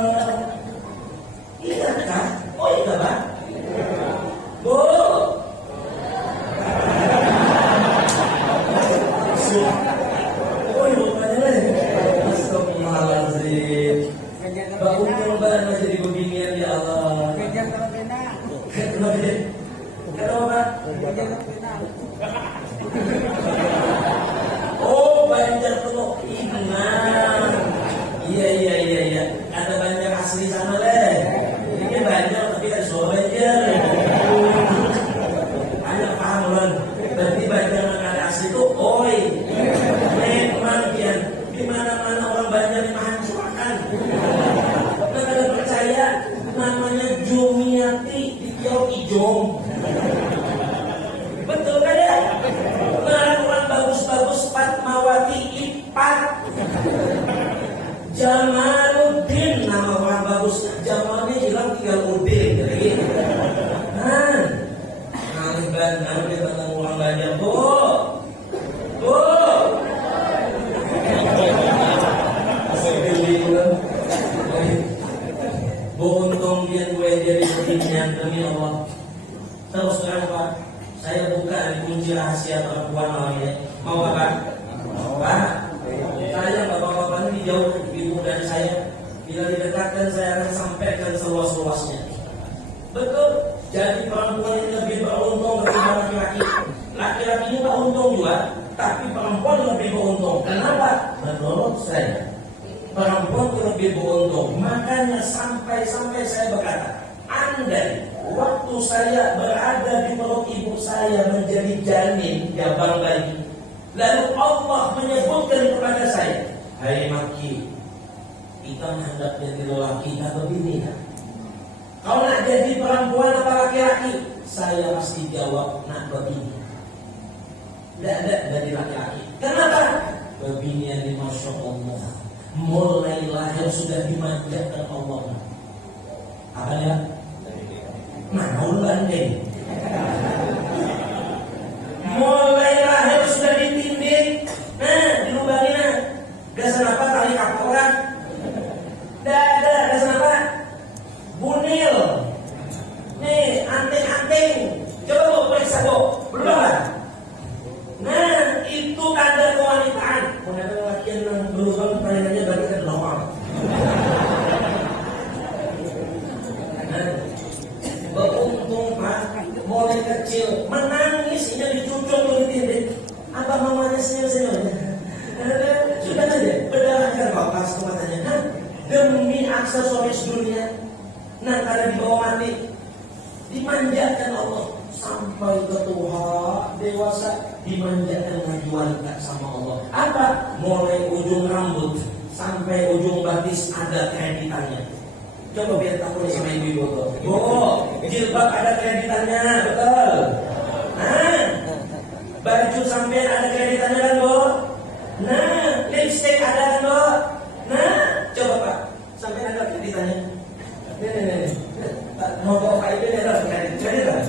Iya kan? Oi kan, Pak? Bu. Oi, rupanya. Astagfirullahaladzim. Bangun korban masih di beginian, ya Allah. Kenapa? Oh, Banjar Teluk Pinang. Iya. Ada Banjar asli sana leh. Ini Banjar tapi kan Solo Banjar. Anak paham kan? Berarti Banjar yang ada asli itu, oi. Memang kian. Di mana-mana orang Banjar yang menghancurkan. Mereka percaya namanya Jumiati di Tiau Ijong. Betul kan ya? Orang bagus-bagus Fatmawati Ipat. Jamaluddin nama orang bagus. Jamalnya hilang tinggal Udin. Jadi ngalih bandar dia datang ulang Banjar. Bu. Untung dia gue jadi beginian demi Allah. Terus terang Pak, saya buka di kunci rahasia perempuan malam ini. Mau apa? Pak, saya bapak-bapak ini jauh ibu dan saya. Bila didekatkan saya akan sampaikan seluas-luasnya. Betul. Jadi perempuan ini lebih beruntung ketimbang laki-laki. Laki-laki ini beruntung juga, tapi perempuan lebih beruntung. Kenapa? Menurut saya, perempuan lebih beruntung. Makanya sampai saya berkata, andai waktu saya berada di perut ibu saya menjadi janin, jabang bayi, lalu Allah menyebutkan kepada saya, hai Maki, kita menghadap jadi lelaki atau bini kan? Kau nak jadi perempuan atau laki-laki? Saya pasti jawab nak begini. Tidak jadi laki-laki. Kenapa? Beginian ini Masya Allah, mulai lahir sudah dimanjakan Allah. Apa ya? Maulan deh. Mulai lahir sudah ditindik. Di lubangnya gasan apa tali kaporan? Dada gasan apa? Bunil. Nih anting-anting. Coba Bu periksa Bu. Belum kan? Nah itu tanda kewanitaan. Mengenai laki yang berusaha pertanyaannya berarti kan normal. Beruntung Pak, mulai kecil menangis, ini dicucuk ditindik. Apa mamanya senyum-senyum? Sudah aja, berdalahkan bapak sematanya. Demi aksesoris dunia, Nah, karena di bawah mati dimanjakan Allah sampai ke Tuhan dewasa, dimanjakan lagi wanita sama Allah. Apa? Mulai ujung rambut sampai ujung batis ada kreditannya. Coba biar tahu sama ibu-ibu tuh. Oh, jilbab ada kreditannya, betul. Nah, baju sampai ada kreditannya kan, Bu? Nah, lipstick ada kan, Bu? Nah, coba Pak, sampai ada kreditannya. Mau bawa Pak Ibu ada kredit lah.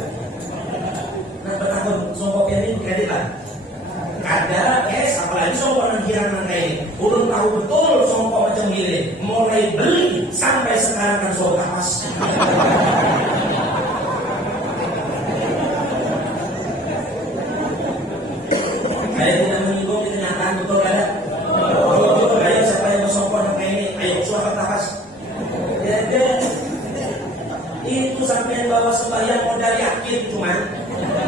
Nah, bertahun songkok ini kredit lah. Ada apalagi songkok yang hirangan kayak ini. Belum tahu betul songkok macam gini. Mulai beli sampai sekarang kan soal kapas. Saya tidak menyinggung kenyataan, betul gak ada? Betul, ayo siapa yang songkok yang kayak ini? Ayo suara kapas. Jadi itu sampai bawa sembahyang modal yakin, cuman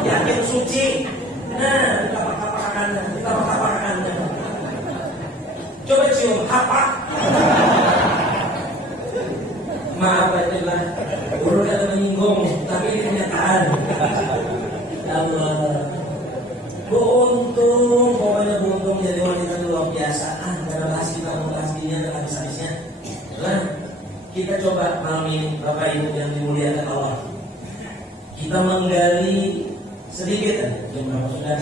yakin suci. Nah, kita kapakan. Coba cium hapak. Maaf aja lah, dulu kata menyinggung, tapi ini kenyataan. Allah, beruntung, pokoknya beruntung jadi wanita luar biasa. Karena bahas kita membahas dirinya dan habis-habisnya. Nah, kita coba malam ini, Bapak Ibu yang dimuliakan Allah, kita menggali sedikit. Jam berapa sudah?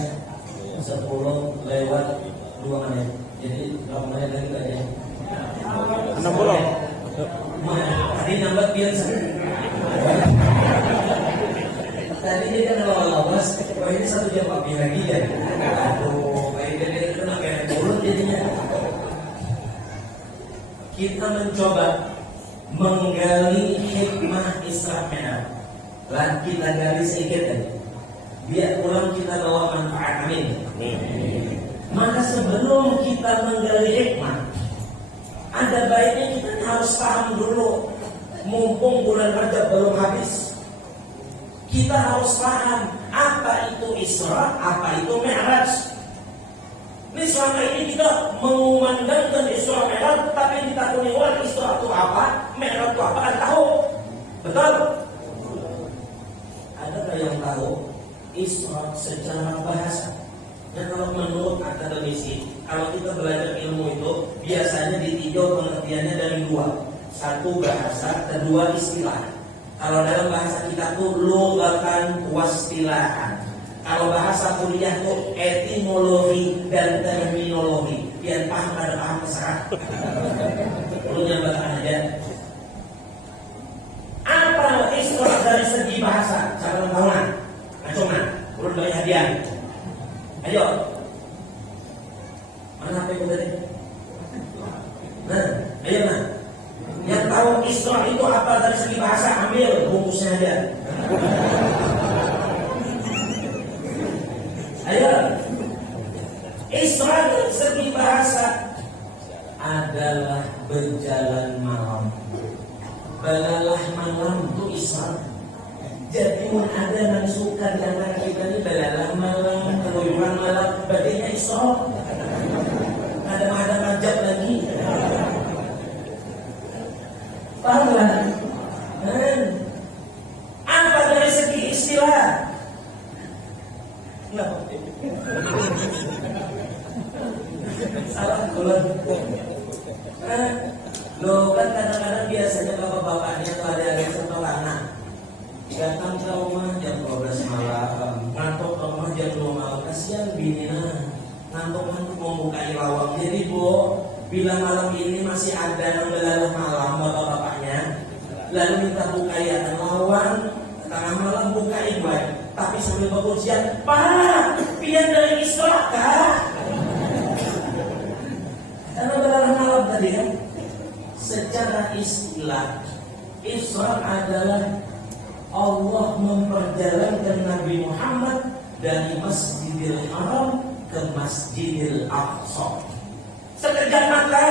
10 lewat 2 menit. Jadi berapa menit lagi tadi? 60. Tadi nambah biasa. Tadi dia kan lawas. Wah, ini 1 jam lebih lagi ya. Aduh, kayak dia kena kayak mulut jadinya. Kita mencoba menggali hikmah Isra Mi'raj. Lah kita gali sedikit tadi. Biar pulang kita bawa manfaat, amin. Maka sebelum kita menggali hikmah, ada baiknya kita harus paham dulu. Mumpung bulan Rajab belum habis, kita harus paham apa itu Isra, apa itu Mi'raj. Ini selama ini kita mengumandangkan Isra Mi'raj, tapi kita punya Isra itu apa, Mi'raj itu apa, kan tahu? Betul? Ada yang tahu Isra secara bahasa? Dan kalau menurut akademisi, kalau kita belajar ilmu itu biasanya ditinjau pengertiannya dari 2. 1 bahasa, kedua istilah. Kalau dalam bahasa kita tuh lugatan wastilahan. Kalau bahasa kuliah tuh etimologi dan terminologi. Biar paham ada paham keserah. Perlu nyambahkan aja. Apa Isra dari segi bahasa? Cara tahunan. Cuma, perlu bagi hadiah. Ayo. Mana HP tadi? Nah, ayo nah. Yang tahu Isra itu apa dari segi bahasa, ambil bungkusnya aja. Ayo. Isra dari segi bahasa adalah berjalan malam. Balalah malam itu Isra. Jadi pun ada yang suka dengan kita ini balalah malam, keluyuran malam, berarti Isra. Ada Rajab lagi. Paham kan? Apa dari segi istilah? Enggak. Salah kulon. Loh kan kadang-kadang biasanya bapak-bapaknya kalau ada yang setelahna datang ke rumah jam 12 malam, ngantuk ke rumah jam 2 malam. Kasihan bininya, ngantuk-ngantuk mau buka lawang. Jadi Bu, bila malam ini masih ada yang belalah malam bapak-bapaknya, lalu minta buka lawang, tengah malam buka ibuan, tapi sambil berpujian, Pak, pian dari Isra kah? Karena belalah malam tadi kan. Secara istilah, Isra adalah Allah memperjalankan Nabi Muhammad dari Masjidil Haram ke Masjidil Aqsa. Sekejap mata,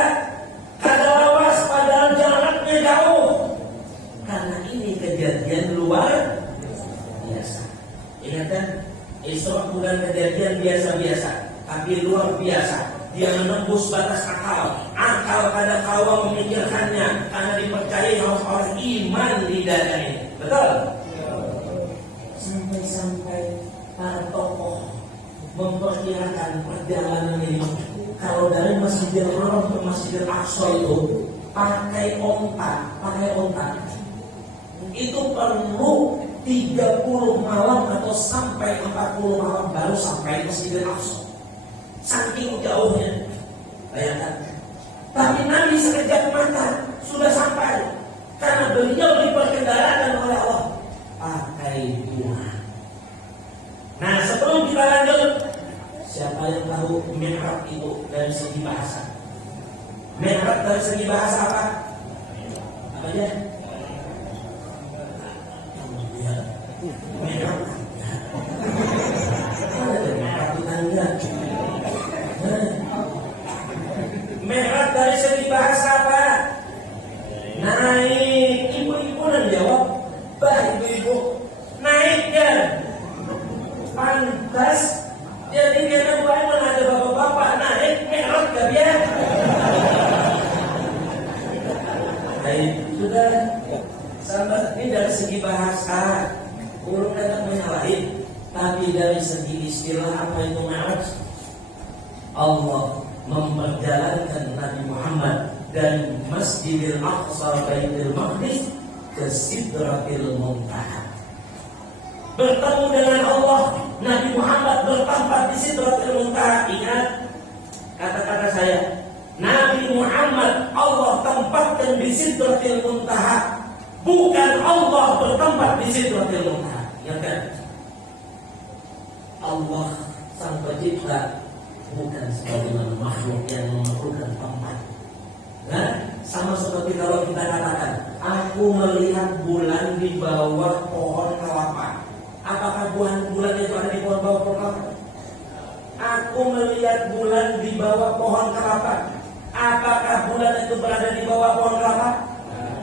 kada lawas padahal jaraknya jauh. Karena ini kejadian luar biasa. Ingat kan, Isra bukan kejadian biasa-biasa, tapi luar biasa. Dia menembus batas akal. Akal kadang kala memikirkannya karena dipercayai oleh iman di dadanya. Betul? Sampai-sampai para tokoh memperkirakan perjalanan ini. Kalau dari Masjidil Haram ke Masjidil Aqsa itu pakai onta, itu perlu 30 malam atau sampai 40 malam baru sampai Masjidil Aqsa. Saking jauhnya, bayangkan. Tapi Nabi sekejap mata sudah sampai, karena beliau diperkendarakan oleh Allah pakai bunga. Nah, sebelum kita lanjut, siapa yang tahu mi'raj itu dari segi bahasa? Mi'raj dari segi bahasa apa? Apa aja? Mi'raj. Mi'raj dari segi bahasa apa? Naik. Ibu-ibu dan jawab, baik ibu-ibu. Naik kan? Pantas. Jadi dia mana ada bapak-bapak naik Mi'raj gak biar? Baik, sudah. Sahabat, ini dari segi bahasa urung kadang menyalahin. Tapi dari segi istilah apa itu Mi'raj? Allah memperjalankan Nabi Muhammad dari Masjidil Aqsa Baitul Maqdis ke Sidratil Muntaha. Bertemu dengan Allah, Nabi Muhammad bertempat di Sidratil Muntaha. Ingat kata-kata saya, Nabi Muhammad Allah tempatkan di Sidratil Muntaha, bukan Allah bertempat di Sidratil Muntaha. Ingat kan? Allah Sang Pencipta bukan sebagaimana makhluk yang memerlukan tempat. Nah, sama seperti kalau kita katakan, aku melihat bulan di bawah pohon kelapa. Apakah bulan itu ada di bawah pohon kelapa? Aku melihat bulan di bawah pohon kelapa. Apakah bulan itu berada di bawah pohon kelapa?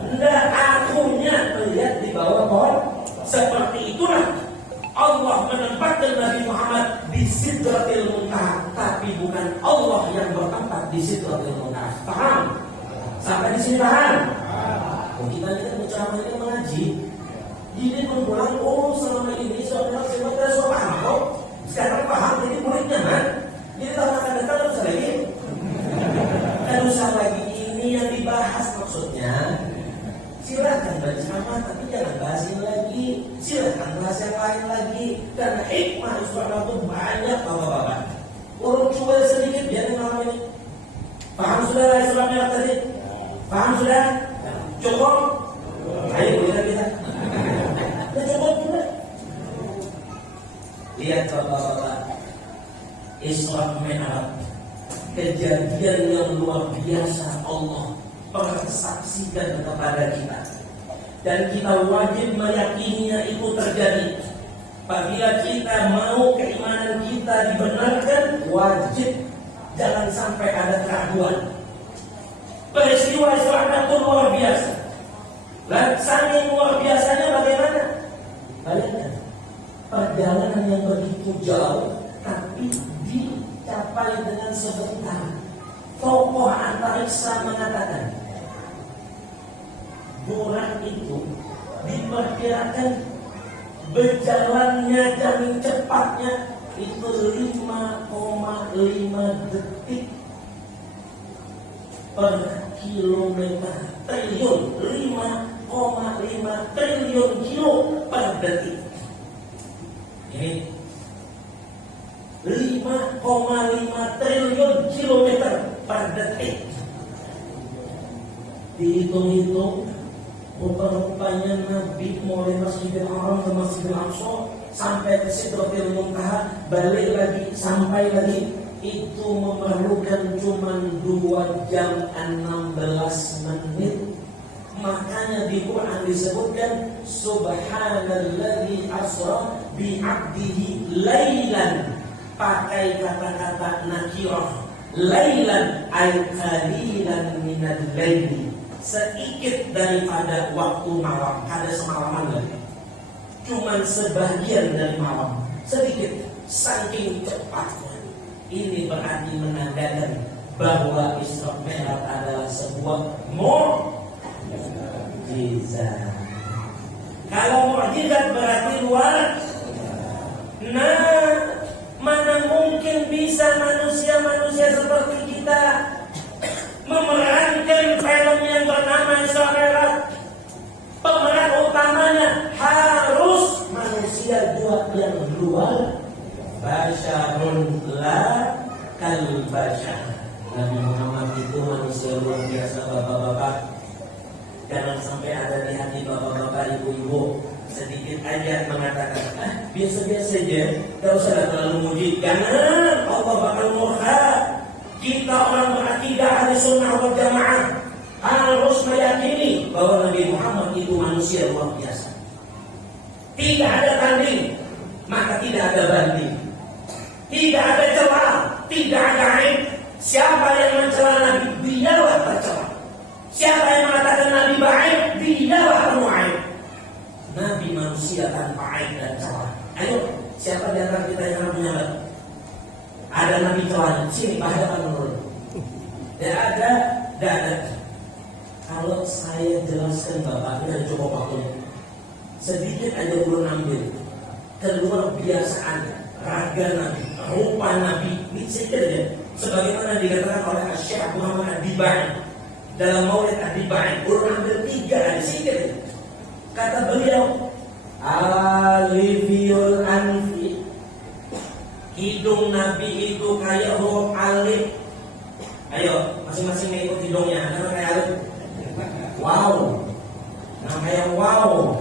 Tidak, akunya melihat di bawah pohon. Seperti itulah Allah menempatkan Nabi Muhammad di Sidratil Muntaha, tapi bukan Allah yang bertempat di Sidratil Muntaha. Paham? Sampai di sini paham? Kita ini kan berceramah ini mengaji. Jadi pulang, selama ini sudah paham kok. Sekarang paham, jadi muridnya kan? Jadi kalau akan datang harus lagi. Kan usah lagi ini yang dibahas maksudnya. Silakan berceramah, tapi jangan bahas ini lagi. Silakan bahas yang lain lagi. Karena hikmah Islam itu banyak bapak-bapak. Urut coba sedikit biar malam ini. Paham sudah Islamnya tadi? Paham sudah? Cukup? Ayo kita. Cukup juga. Lihat bapak-bapak, Isra Mi'raj, kejadian yang luar biasa Allah persaksikan kepada kita, dan kita wajib meyakininya itu terjadi. Apabila kita mau keimanan kita dibenarkan, wajib jangan sampai ada keraguan. Peristiwa Isra itu luar biasa. Dan saking luar biasanya bagaimana? Bayangkan, perjalanan yang begitu jauh tapi dicapai dengan sebentar. Tokoh antariksa mengatakan, bulan itu diperkirakan berjalannya jam cepatnya itu 5,5 detik per kilometer. Triliun, 5,5 triliun kilo per detik. Ini 5,5 triliun kilometer per detik. Dihitung-hitung, rupanya Nabi mulai Masjidil Haram ke Masjidil Aqsa sampai ke Sidratil Muntaha, balik lagi, sampai lagi, itu memerlukan cuma 2 jam 16 menit. Makanya di Quran disebutkan Subhanalladzi asra bi'abdihi lailan, pakai kata-kata nakirah. Lailan ay qalilan minal laili, sedikit daripada waktu malam, ada semalaman lagi. Cuman sebagian dari malam, sedikit, saking cepatnya. Ini berarti menandakan bahwa Isra Mi'raj adalah sebuah mukjizat. Kalau mukjizat berarti luar. Nah, mana mungkin bisa manusia-manusia seperti kita memerankan film yang bernama Isra Mi'raj. Pemeran utamanya harus manusia yang luar basyarun la kal basyar. Nabi Muhammad itu manusia luar biasa, bapak-bapak. Jangan sampai ada di hati bapak-bapak, ibu-ibu sedikit aja mengatakan, biasa-biasa aja, gak usah terlalu muji. Jangan, Allah bakal murka. Kita orang berakidah Ahlussunnah wal Jamaah harus meyakini bahwa Nabi Muhammad itu manusia luar biasa. Tidak ada tanding, maka tidak ada banding. Tidak ada celah, tidak ada aib. Siapa yang mencela Nabi, dialah tercela. Siapa yang mengatakan Nabi baik, dialah penuh aib. Nabi manusia tanpa aib dan celah. Ayo, siapa di antara kita yang menyambat? Ada Nabi celahnya, sini hadapan menurut. Tidak ada. Kalau saya jelaskan bapak, ini cukup waktunya. Sedikit aja ulun ambil. Keluar biasaan, raga Nabi, rupa Nabi, ini sedikit ya. Sebagaimana dikatakan oleh Syekh Muhammad Ad-Dibai dalam Maulid Ad-Dibai, ulun ambil 3 ada sedikit. Kata beliau, Alifiyul Anfi, hidung Nabi itu kayak huruf alif. Ayo, masing-masing ikut hidungnya. Nama kayak alif. Wow. Nama kayak wow.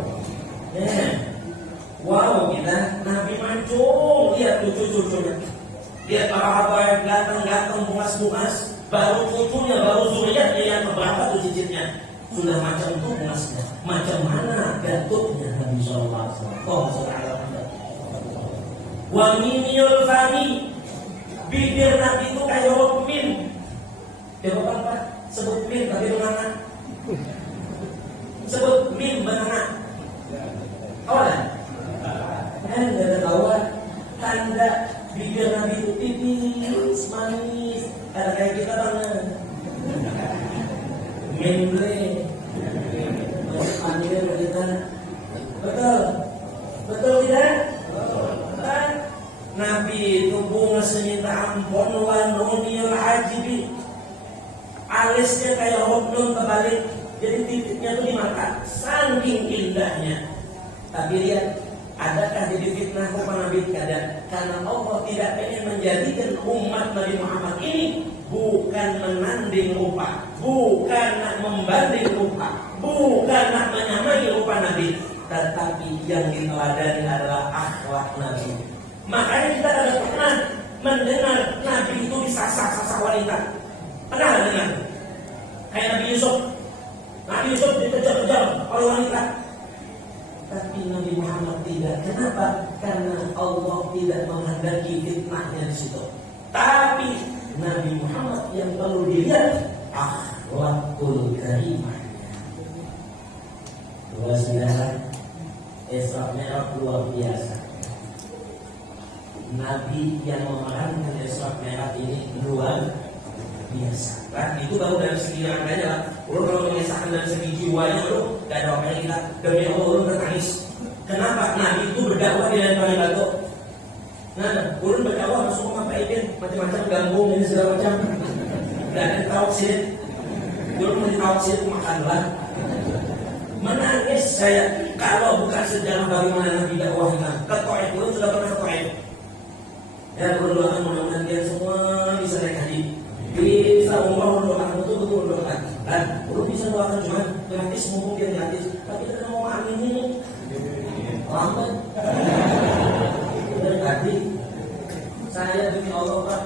Wow, kita Nabi mancung. Lihat cucu-cucunya. Lihat para hamba yang ganteng-ganteng, bungas-bungas. Baru cucunya, baru zuriatnya yang keberapa tuh cicitnya. Sudah macam itu bungasnya. Macam mana bentuknya Nabi Sallallahu Alaihi Wasallam. Wa minil fani, bibir Nabi itu kayak huruf min. Coba Pak, sebut min tapi benangan. Sebut min benangan. Awal. Anda ada kawan, tanda bibir Nabi itu tipis, manis. Ada kayak kita banget. Memble, panggil kita. Betul tidak? Nabi itu bunga seminta ampun wanunil ajibi. Alisnya kayak hobnun kebalik, jadi titiknya itu di mata, saking indahnya. Tapi lihat, adakah jadi fitnah kepada Nabi? Kadang, karena Allah tidak ingin menjadikan umat Nabi Muhammad ini bukan menanding rupa, bukan nak membanding rupa, bukan nak menyamai rupa Nabi, tetapi yang diteladani adalah akhlak Nabi. Makanya kita ada pernah mendengar Nabi itu disasar-sasar wanita. Pernah dengar? Kayak Nabi Yusuf. Nabi Yusuf dikejar-kejar oleh wanita. Tapi Nabi Muhammad tidak. Kenapa? Karena Allah tidak menghendaki fitnahnya di situ. Tapi Nabi Muhammad yang perlu dilihat akhlakul karimah. Luar biasa. Isra Mi'raj luar biasa. Nabi yang memerankan Isra Mi'raj ini luar biasa. Nah, itu baru dari segi rangkanya lah. Ulun kalau mengisahkan dari segi jiwanya, ulun gak ada apa-apa kita. Demi Allah ulun bertangis. Kenapa? Nabi itu berdakwah di dalam paling batu. Nah, ulun berdakwah masuk ke ngapain macam-macam ganggung ini segala macam. Dan ditawak silit. Ulun mau ditawak silit makanlah. Menangis saya. Kalau bukan sejarah bagaimana Nabi dakwahnya. Ke Taif, ulun sudah pernah ke Taif. Ya, berdoakan mudah-mudahan dia semua bisa naik haji. Bisa umroh, doakan betul-betul doakan. Dan belum bisa doakan cuma gratis, mumpung dia gratis. Tapi kita mau amin ini lambat. Dan tadi saya demi Allah Pak,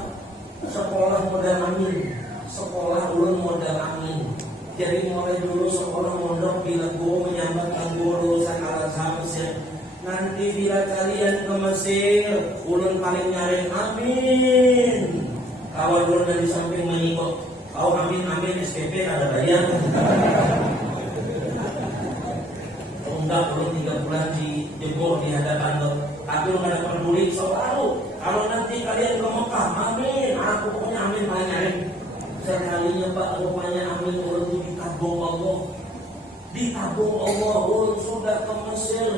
sekolah modal amin, sekolah ulun modal amin. Jadi mulai dulu sekolah mondok bila guru menyambatkan guru lulusan alat habisnya. Nanti bila kalian ke Mesir, ulun paling nyaring amin. Kawan ulun dari samping mengikut. Kau amin SPP ada bayar. Enggak, ulun 3 bulan di jebol di hadapan. Tapi ulun ada peduli selalu. Kalau nanti kalian ke Mekah, amin. rupanya amin orang itu ditabung Allah. Ditabung Allah, sudah ke Mesir,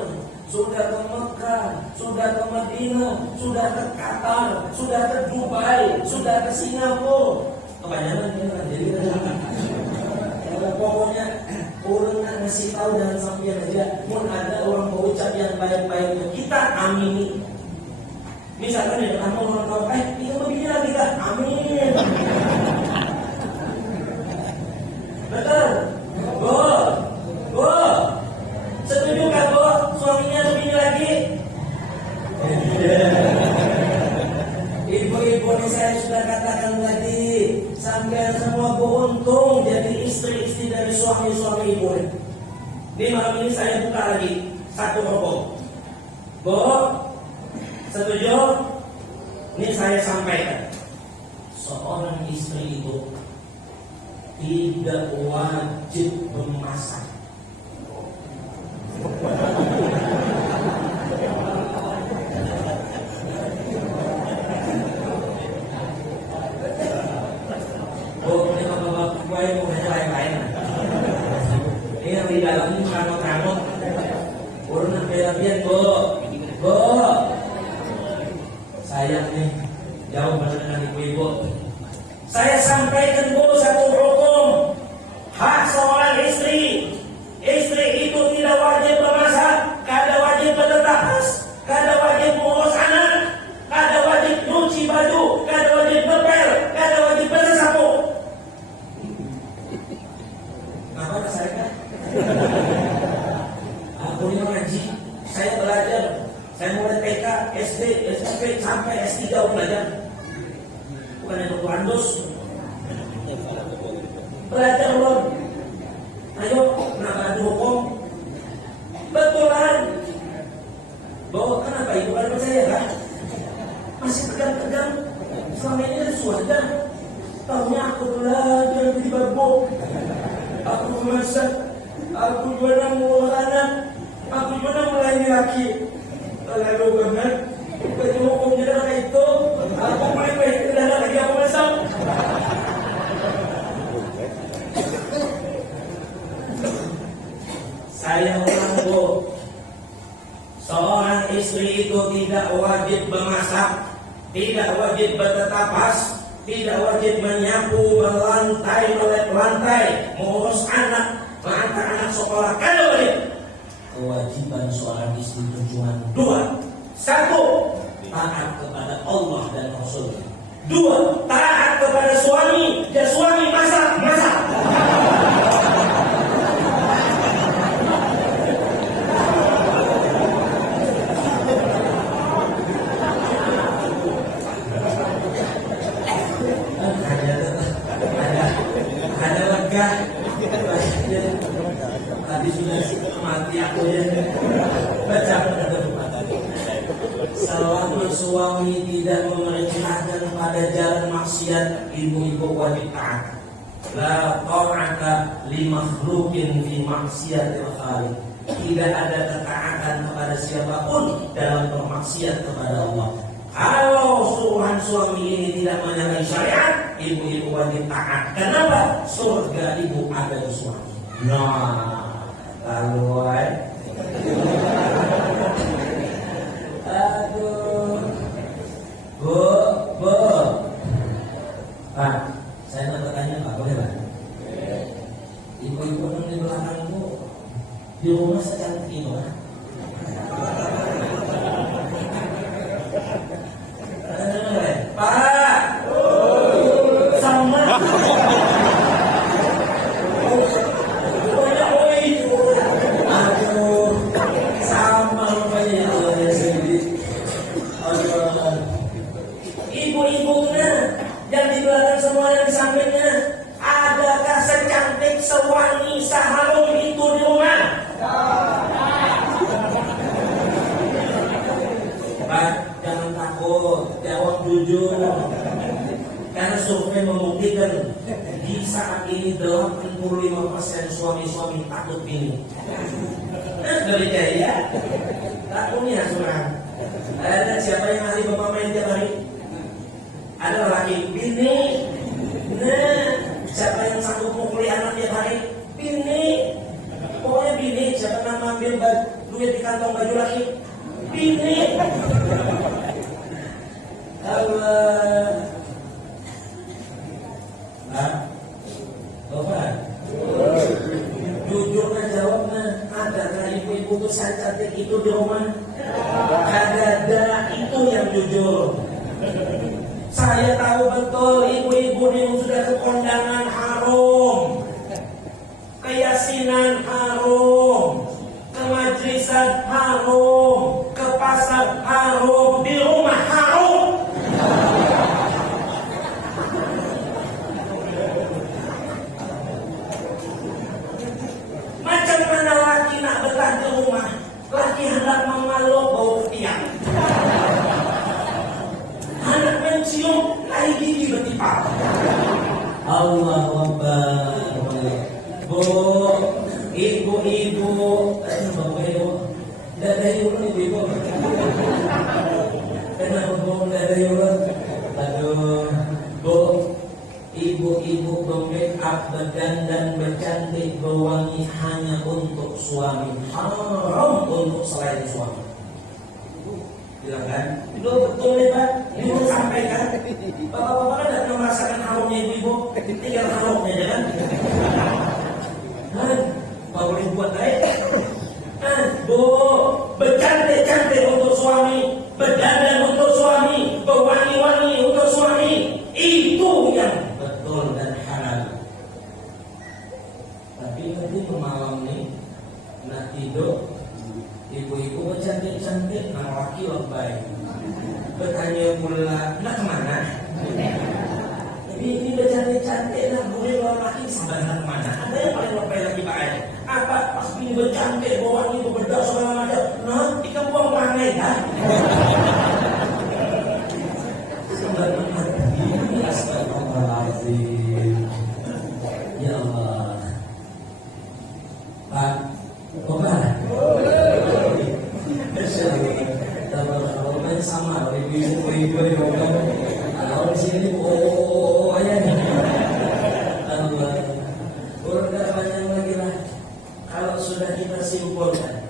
sudah ke Mekah, sudah ke Madinah, sudah ke Qatar, sudah ke Dubai, sudah ke Singapura. Kebanyakan dia jadi pokoknya orang ngasih tahu dan sampai aja. Mun ada orang mengucap yang baik-baiknya kita amini. Misalkan ya kamu orang tahu, itu begini lagi kan, amin. Betul, Bo, setuju kan Bo? Suaminya begini lagi. Ibu-ibu ini saya sudah katakan tadi, sampai semua beruntung jadi istri-istri dari suami-suami ibu. Di malam ini saya buka lagi satu rokok. Bo, setuju? Ini saya sampaikan. Seorang istri itu tidak wajib memasak. Oh, ini bapak gue mukanya lain-lain. Ini yang di dalam ini keramot-keramot. Urun lebih-lebihan, Bo. Sayang nih, jauh banget dengan ibu-ibu. Saya sampaikan dulu satu hukum. Hak seorang istri. Istri itu tidak wajib memasak, kada wajib bertapas, kada wajib mengurus anak, kada wajib nyuci baju, kada wajib ngepel, kada wajib bersapu. Apa saya kan? Aku ini ngaji, saya belajar. Saya mulai TK, SD, SMP sampai S3 belajar. Bukan itu Andus. Belajar loh. Ayo, kenapa hukum? Betulan. Bahwa kenapa ibu kan percaya kan? Masih tegang-tegang. Selama ini ada suara. Tahunya aku belajar di barbuk. Aku memasak. Aku juga mengurus anak. Aku juga melayani laki. Lalu banget. Baju hukumnya adalah itu. Aku boleh baik kendala lagi aku masak. Saya ulang Bu, seorang istri itu tidak wajib memasak, tidak wajib bertetapas, tidak wajib menyapu, melantai, melep lantai, mengurus anak, mengantar anak sekolah. Kalau wajib, kewajiban seorang istri itu cuma dua. Satu, taat kepada Allah dan Rasulnya. Dua, taat kepada suami. Dan suami masak. Ada lega. Tadi sudah mati aku ya. Baca selama suami tidak memerintahkan pada jalan maksiat, ibu-ibu wajib taat. La ta'ata li makhluqin fi maksiatil khaliq. Tidak ada ketaatan kepada siapapun dalam bermaksiat kepada Allah. Kalau suruhan suami ini tidak menyalahi syariat, ibu-ibu wajib taat. Kenapa? Surga ibu ada di suami. Nah, lalu aduh, Bu, Pak, saya mau bertanya Pak, boleh Pak? Ibu-ibu di belakangku di rumah secantik ini Pak. Pak, sama. Aduh, sama rupanya. Ibu-ibunya yang di belakang semua yang di sampingnya, adakah secantik, sewangi, seharum itu di rumah? Pak, jangan takut, jawab jujur. Karena survei membuktikan di saat ini 85% suami-suami takut ini. Dari ya, takutnya surah. Ada siapa yang masih bapak main tiap hari? Ada laki bini. Nah, siapa yang satu ngambil duit di kantong baju laki. Bini. Allah. Nah, Bapak. Jujur kan jawabnya. Adakah ibu-ibu besar cantik itu di rumah? Ada itu yang jujur. Saya tahu betul ibu-ibu yang sudah ke kondangan harum, ke yasinan harum, ke majlisan harum, ke pasar harum, di rumah harum. Macam mana laki nak betah di rumah? Laki hendak memeluk bau ketiak. Anak mencium lai gigi bertipak. Allahu Akbar. Bu, ibu-ibu, bapak ibu, ada ibu. Kenapa bu ada ibu? Aduh, bu, ibu-ibu make up berdandan bercantik berwangi hanya untuk suami, haram untuk selain suami. Bilang kan? Itu betul ya Pak? Ibu sampaikan. Bapak-bapak kan tidak merasakan harumnya ibu-ibu, tinggal harumnya aja kan? Pak boleh buat baik. Bu, bercantik-cantik untuk suami, berdandan untuk suami, berwangi-wangi untuk suami, itu yang betul dan halal. Tapi nanti malam nih nak tidur, ibu-ibu bercantik-cantik, nak laki lebay. Bertanya pula, nak kemana? Ini bercantik-cantik, nak boleh bawa laki sampai nak kemana? Ada yang paling lebay lagi Pak Ed? Apa pas ini bercantik, bawa ini berbedak segala macam? Nah, ikan buang pangai dah. Astagfirullahaladzim. Ya Allah. Pak, Bapak. Sama ibu-ibu di rumah. Kalau di sini ayah nih. Allah. Urut panjang lagi lah. Kalau sudah kita simpulkan,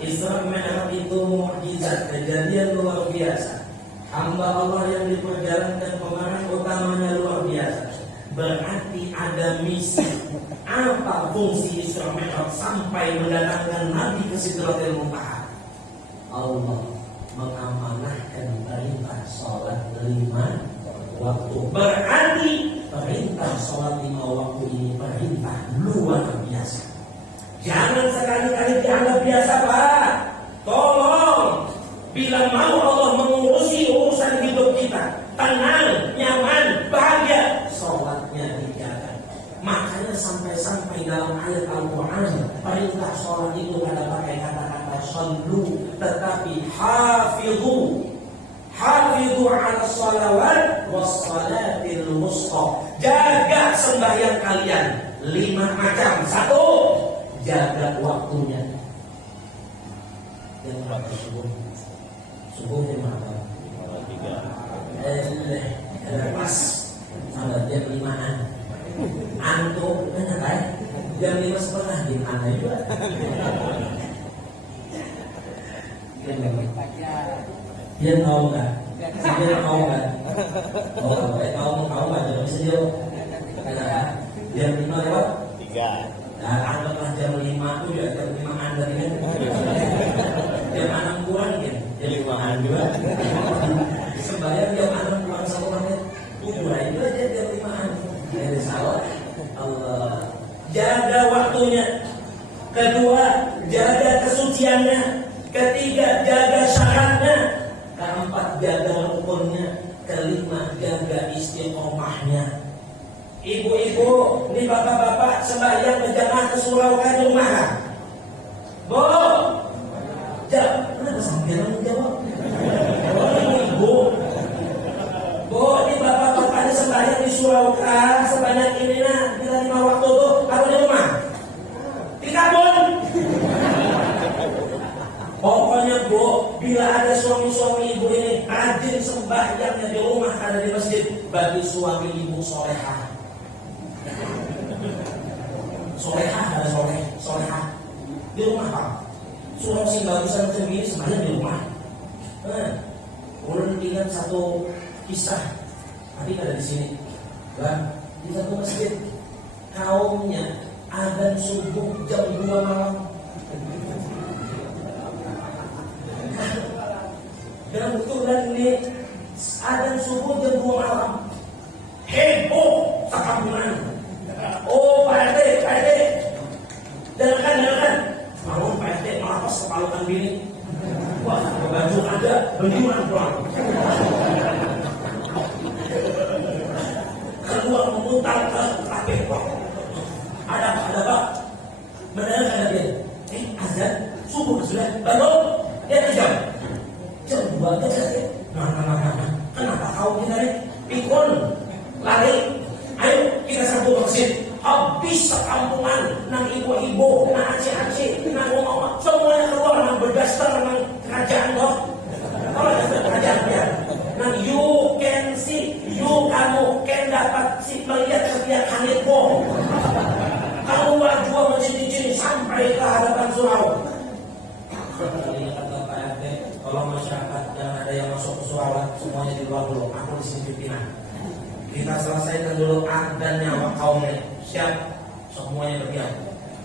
Isra Mi'raj itu mukjizat, kejadian luar biasa. Hamba Allah yang diperjalankan pemeran utamanya luar biasa. Berarti ada misi. Apa fungsi Isra Mi'raj sampai mendatangkan Nabi ke Sidratil Muntaha? Allah mengamanahkan perintah sholat 5 waktu. Berarti perintah sholat 5 waktu ini perintah luar biasa. Jangan sekali-kali dianggap biasa Pak. Tolong, bila mau Allah mengurusi urusan hidup kita, tenang, nyaman, bahagia, sholatnya dijaga. Makanya sampai-sampai dalam ayat Al-Quran perintah sholat itu ada pakai kata-kata shollu, tetapi hafizu ala sholawat wassalatil wusta. Jaga sembahyang kalian 5 macam. 1, jaga waktunya. Yang berapa subuh? Subuh jam berapa? 3. Pas sampai jam 5-an. Antuk enak kan? Jam 5:30 di mana juga? Dia tahu kan? Dia tahu kan? Tahu kan? Jadi bisa dia kan? Jam 5 lewat 3. Nah, anggaplah jam 5 itu ya jam 5-an tadi kan? Jam 6 kurang kan? Jam 5-an juga. Sembayang jam 6 kurang 1 menit. Udah itu aja jam 5-an. Jadi salah. Allah. Jaga waktunya. Kedua, jaga kesuciannya. Ketiga, jaga syaratnya. Keempat, jaga rukunnya. Kelima, jaga istiqomahnya. Ibu-ibu, ini bapak-bapak sembahyang berjamaah ke surau kan di rumah kan? Bu, kenapa sambil menjawab? Ibu, bu, ini bapak-bapak ini sembahyang di surau kan sebanyak ini nah, bila 5 waktu tuh, harus di rumah. Di kabun. Pokoknya bu, bila ada suami-suami ibu ini rajin sembahyangnya di rumah ada di masjid, bagi suami ibu solehah. Solehah ada solehah. Di rumah Pak. Surau sing bagusan cermin sebenarnya di rumah. Ulun ingat satu kisah. Tadi ada di sini. Kan di satu masjid kaumnya adzan subuh jam 2 malam. Dan kebetulan ini adzan subuh jam 2 malam. Heboh sekampungan. Oh Pak RT, Pak RT, dalakan. Mau Pak RT melapas kepalukan bini. Wah, baju ada, bagaimana pulang? Keluar memutar ke kafe. Ada apa? Mendengar dia. Azan subuh sudah. Belum? Dia jam 2 aja. Nah. Kenapa kau hindari? Pikun, lari. Ayo kita satu masjid. Habis sekampungan, nang ibu-ibu, nang aceh-aceh, nang mama, semuanya keluar, nang berdaster, nang kerajaan kok. Kalau ada kerajaan ya, nang you can see, kamu can dapat melihat setiap langit kok. Kamu berdua mencicil sampai ke hadapan surau. Ini kata Pak RT, tolong masyarakat jangan ada yang masuk ke surau, semuanya di luar dulu. Aku di sini pimpinan. Kita selesaikan dulu adzannya sama kaumnya. Siap, semuanya berdiam.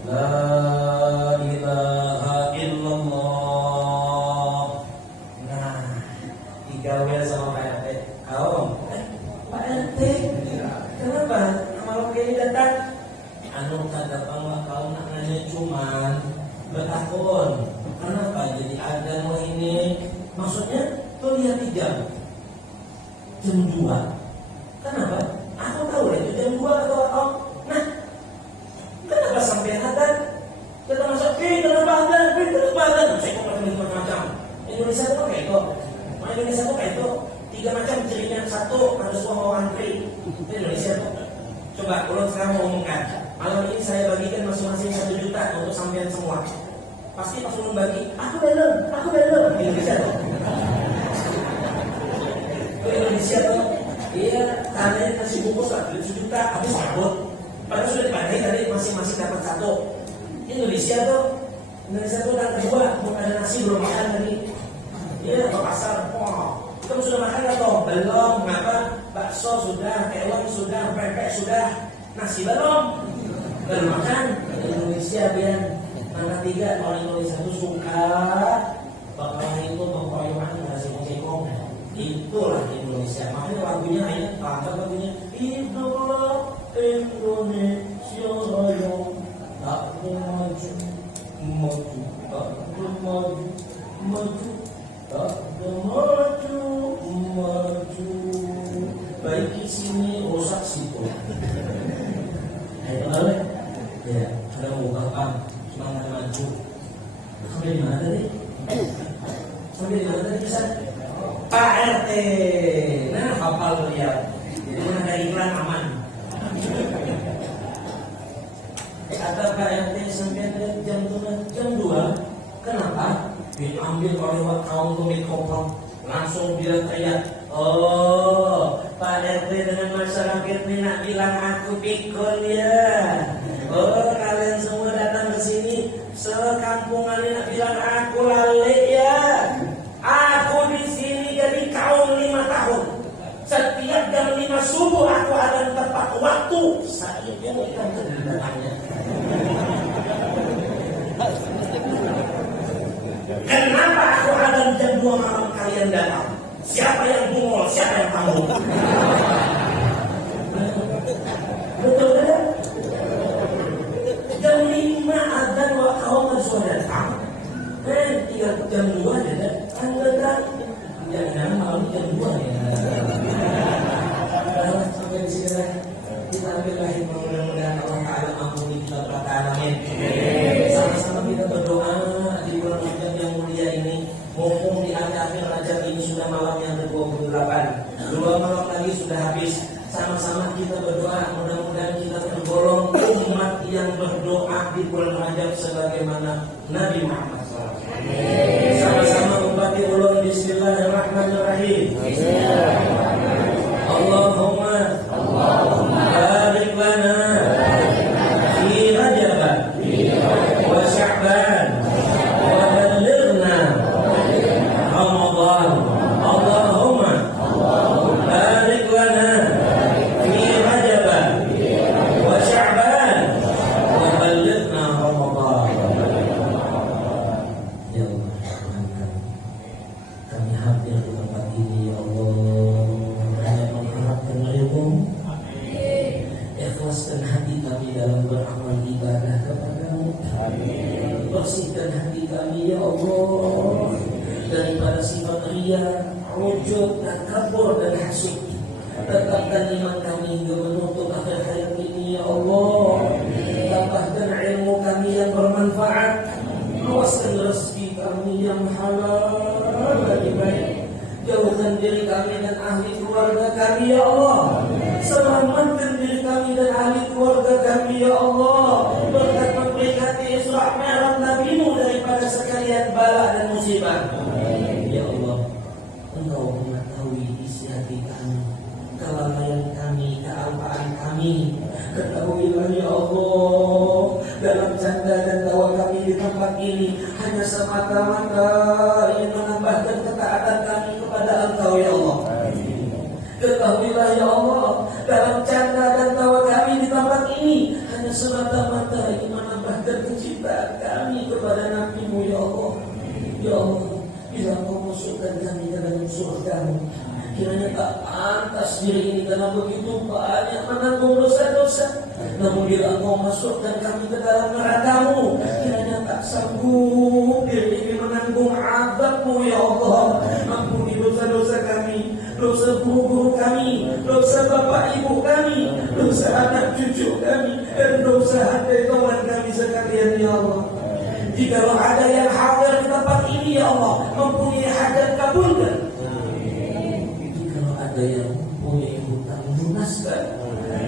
La ilaha illallah. Nah, digawe sama Pak RT. Kaum, Pak RT, kenapa malam ini datang? Anu kada pala kaum nak nanya cuman bertakun. Kenapa jadi adzan ini? Maksudnya tuh lihat jam 2. Kenapa? Aku tahu itu jam 2 atau apa. Nah, kenapa sampai adzan? Kita masuk, kenapa adzan? Saya kok pakai 5 macam. Indonesia itu kayak itu. Indonesia itu kayak itu. 3 macam cirinya. 1, harus semua mau antri. Itu Indonesia itu. Coba, kalau sekarang mau umumkan. Malam ini saya bagikan masing-masing 1 juta untuk sampean semua. Pasti pas ulun bagi, aku dalam. Indonesia itu. Indonesia itu. Iya, tanya kasih bungkus lah, 7 juta, habis kabut. Padahal sudah dipandai tadi masing-masing dapat 1. Indonesia tuh udah kedua, mau ada nasi belum makan lagi. Iya, ke pasar, kamu sudah makan atau belum? Ngapa? Bakso sudah, kelong sudah, pempek sudah, nasi belum makan. Indonesia biar mana 3 orang Indonesia itu suka bakalan itu mengkoyokan nasi cekong. Itulah Indonesia. Makanya lagunya hanya tambah lagunya Itulah Indonesia yang tak maju, tak maju, tak maju. Baik di sini rusak situ. Ayo boleh. Ya, ada ungkapan semangat maju. Sampai di mana tadi? Bisa? Pak RT, nah hafal beliau. Jadi mana ada iklan aman. Kata Pak RT sampai jam 2. Kenapa? Diambil oleh kaum tumit kopong. Langsung dia teriak, oh Pak RT dengan masyarakat nak bilang aku pikun ya. Oh kalian semua datang ke sini sekampungan ini nak bilang aku lale ya. Aku di sini jadi kaum 5 tahun. Setiap jam 5 subuh aku ada tepat waktu. Saya yang ikan kedatangannya. Kenapa aku ada jam 2 malam kalian datang? Siapa yang bungol? Siapa yang tahu? Betul kan? Jam 5 adzan wa kaum sudah datang. Tinggal jam 2 aja dah. Jangan malam jam 2 ya. Sampai di sini lah. Kita ambil lahir mudah-mudahan Allah Ta'ala ampuni kita berkata amin. Sama-sama kita berdoa di bulan Rajab yang mulia ini. Mumpung di akhir Rajab ini sudah malam yang ke-28. 2 malam lagi sudah habis. Sama-sama kita berdoa mudah-mudahan kita tergolong umat yang berdoa di bulan Rajab sebagaimana Nabi Muhammad SAW. Sama-sama umpati ulun bismillahirrahmanirrahim. Allahumma barik lana fi Rajab wa Sya'ban takabur dan hasud. Tetapkan iman kami hingga menutup akhir hayat ini ya Allah. Tambahkan ilmu kami yang bermanfaat. Luaskan rezeki kami yang halal lagi baik. Jauhkan diri kami dan ahli keluarga kami ya Allah. Selamatkan diri kami dan ahli keluarga kami ya Allah. Berkat memberkati Isra' Mi'raj Nabi-Mu daripada sekalian bala dan musibah. Ya Allah, Engkau mengetahui isi hati kami, kelalaian kami, kealpaan kami. Ketahuilah ya Allah, dalam canda dan tawa kami di tempat ini hanya semata-mata ingin menambahkan ketaatan kami kepada Engkau ya Allah. Ketahuilah ya Allah, dalam canda dan tawa kami di tempat ini hanya semata-mata ingin menambahkan kecintaan kami kepada Nabi-Mu ya Allah. Ya Allah, bila Engkau masukkan kami ke dalam surga-Mu, kiranya tak pantas diri ini karena begitu banyak menanggung dosa-dosa. Namun bila Engkau masukkan kami ke dalam neraka-Mu, kiranya tak sanggup diri ini menanggung azab-Mu ya Allah. Ampuni dosa-dosa kami, dosa guru-guru kami, dosa bapak ibu kami, dosa anak cucu kami, dan dosa hati kawan kami sekalian ya Allah. Jikalau ada yang hadir di tempat ini ya Allah, mempunyai hajat kabulkan. Jikalau ada yang mempunyai hutang lunaskan.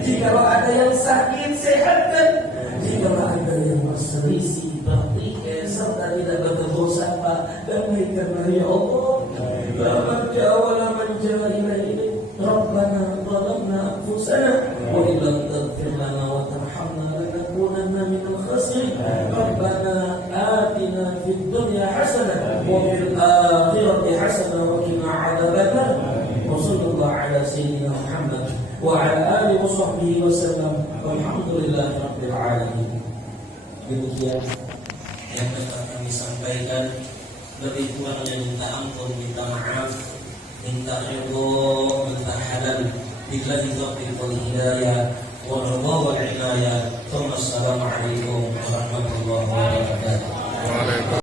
Jikalau ada yang sakit sehatkan. Jikalau ada yang berselisih, bertikai serta tidak berbuat sabar, damaikanlah ya Allah. La marja wa la manja ilaihi. Rabbana zalamna anfusana wa illam taghfir lana wa tarhamna lanakunanna minal khasirin. Rabbana atina fid dunya hasanah wa fil akhirati hasanah wa qina adzabannar. Wa sallallahu ala sayyidina Muhammad wa ala alihi wa sahbihi wa sallam. Walhamdulillahi rabbil alamin. Demikian yang dapat kami sampaikan. Lebih kurangnya minta ampun, minta maaf, minta ridho, minta halal. Billahi taufiq wal hidayah wa ridha wal inayah. Assalamualaikum warahmatullahi wabarakatuh.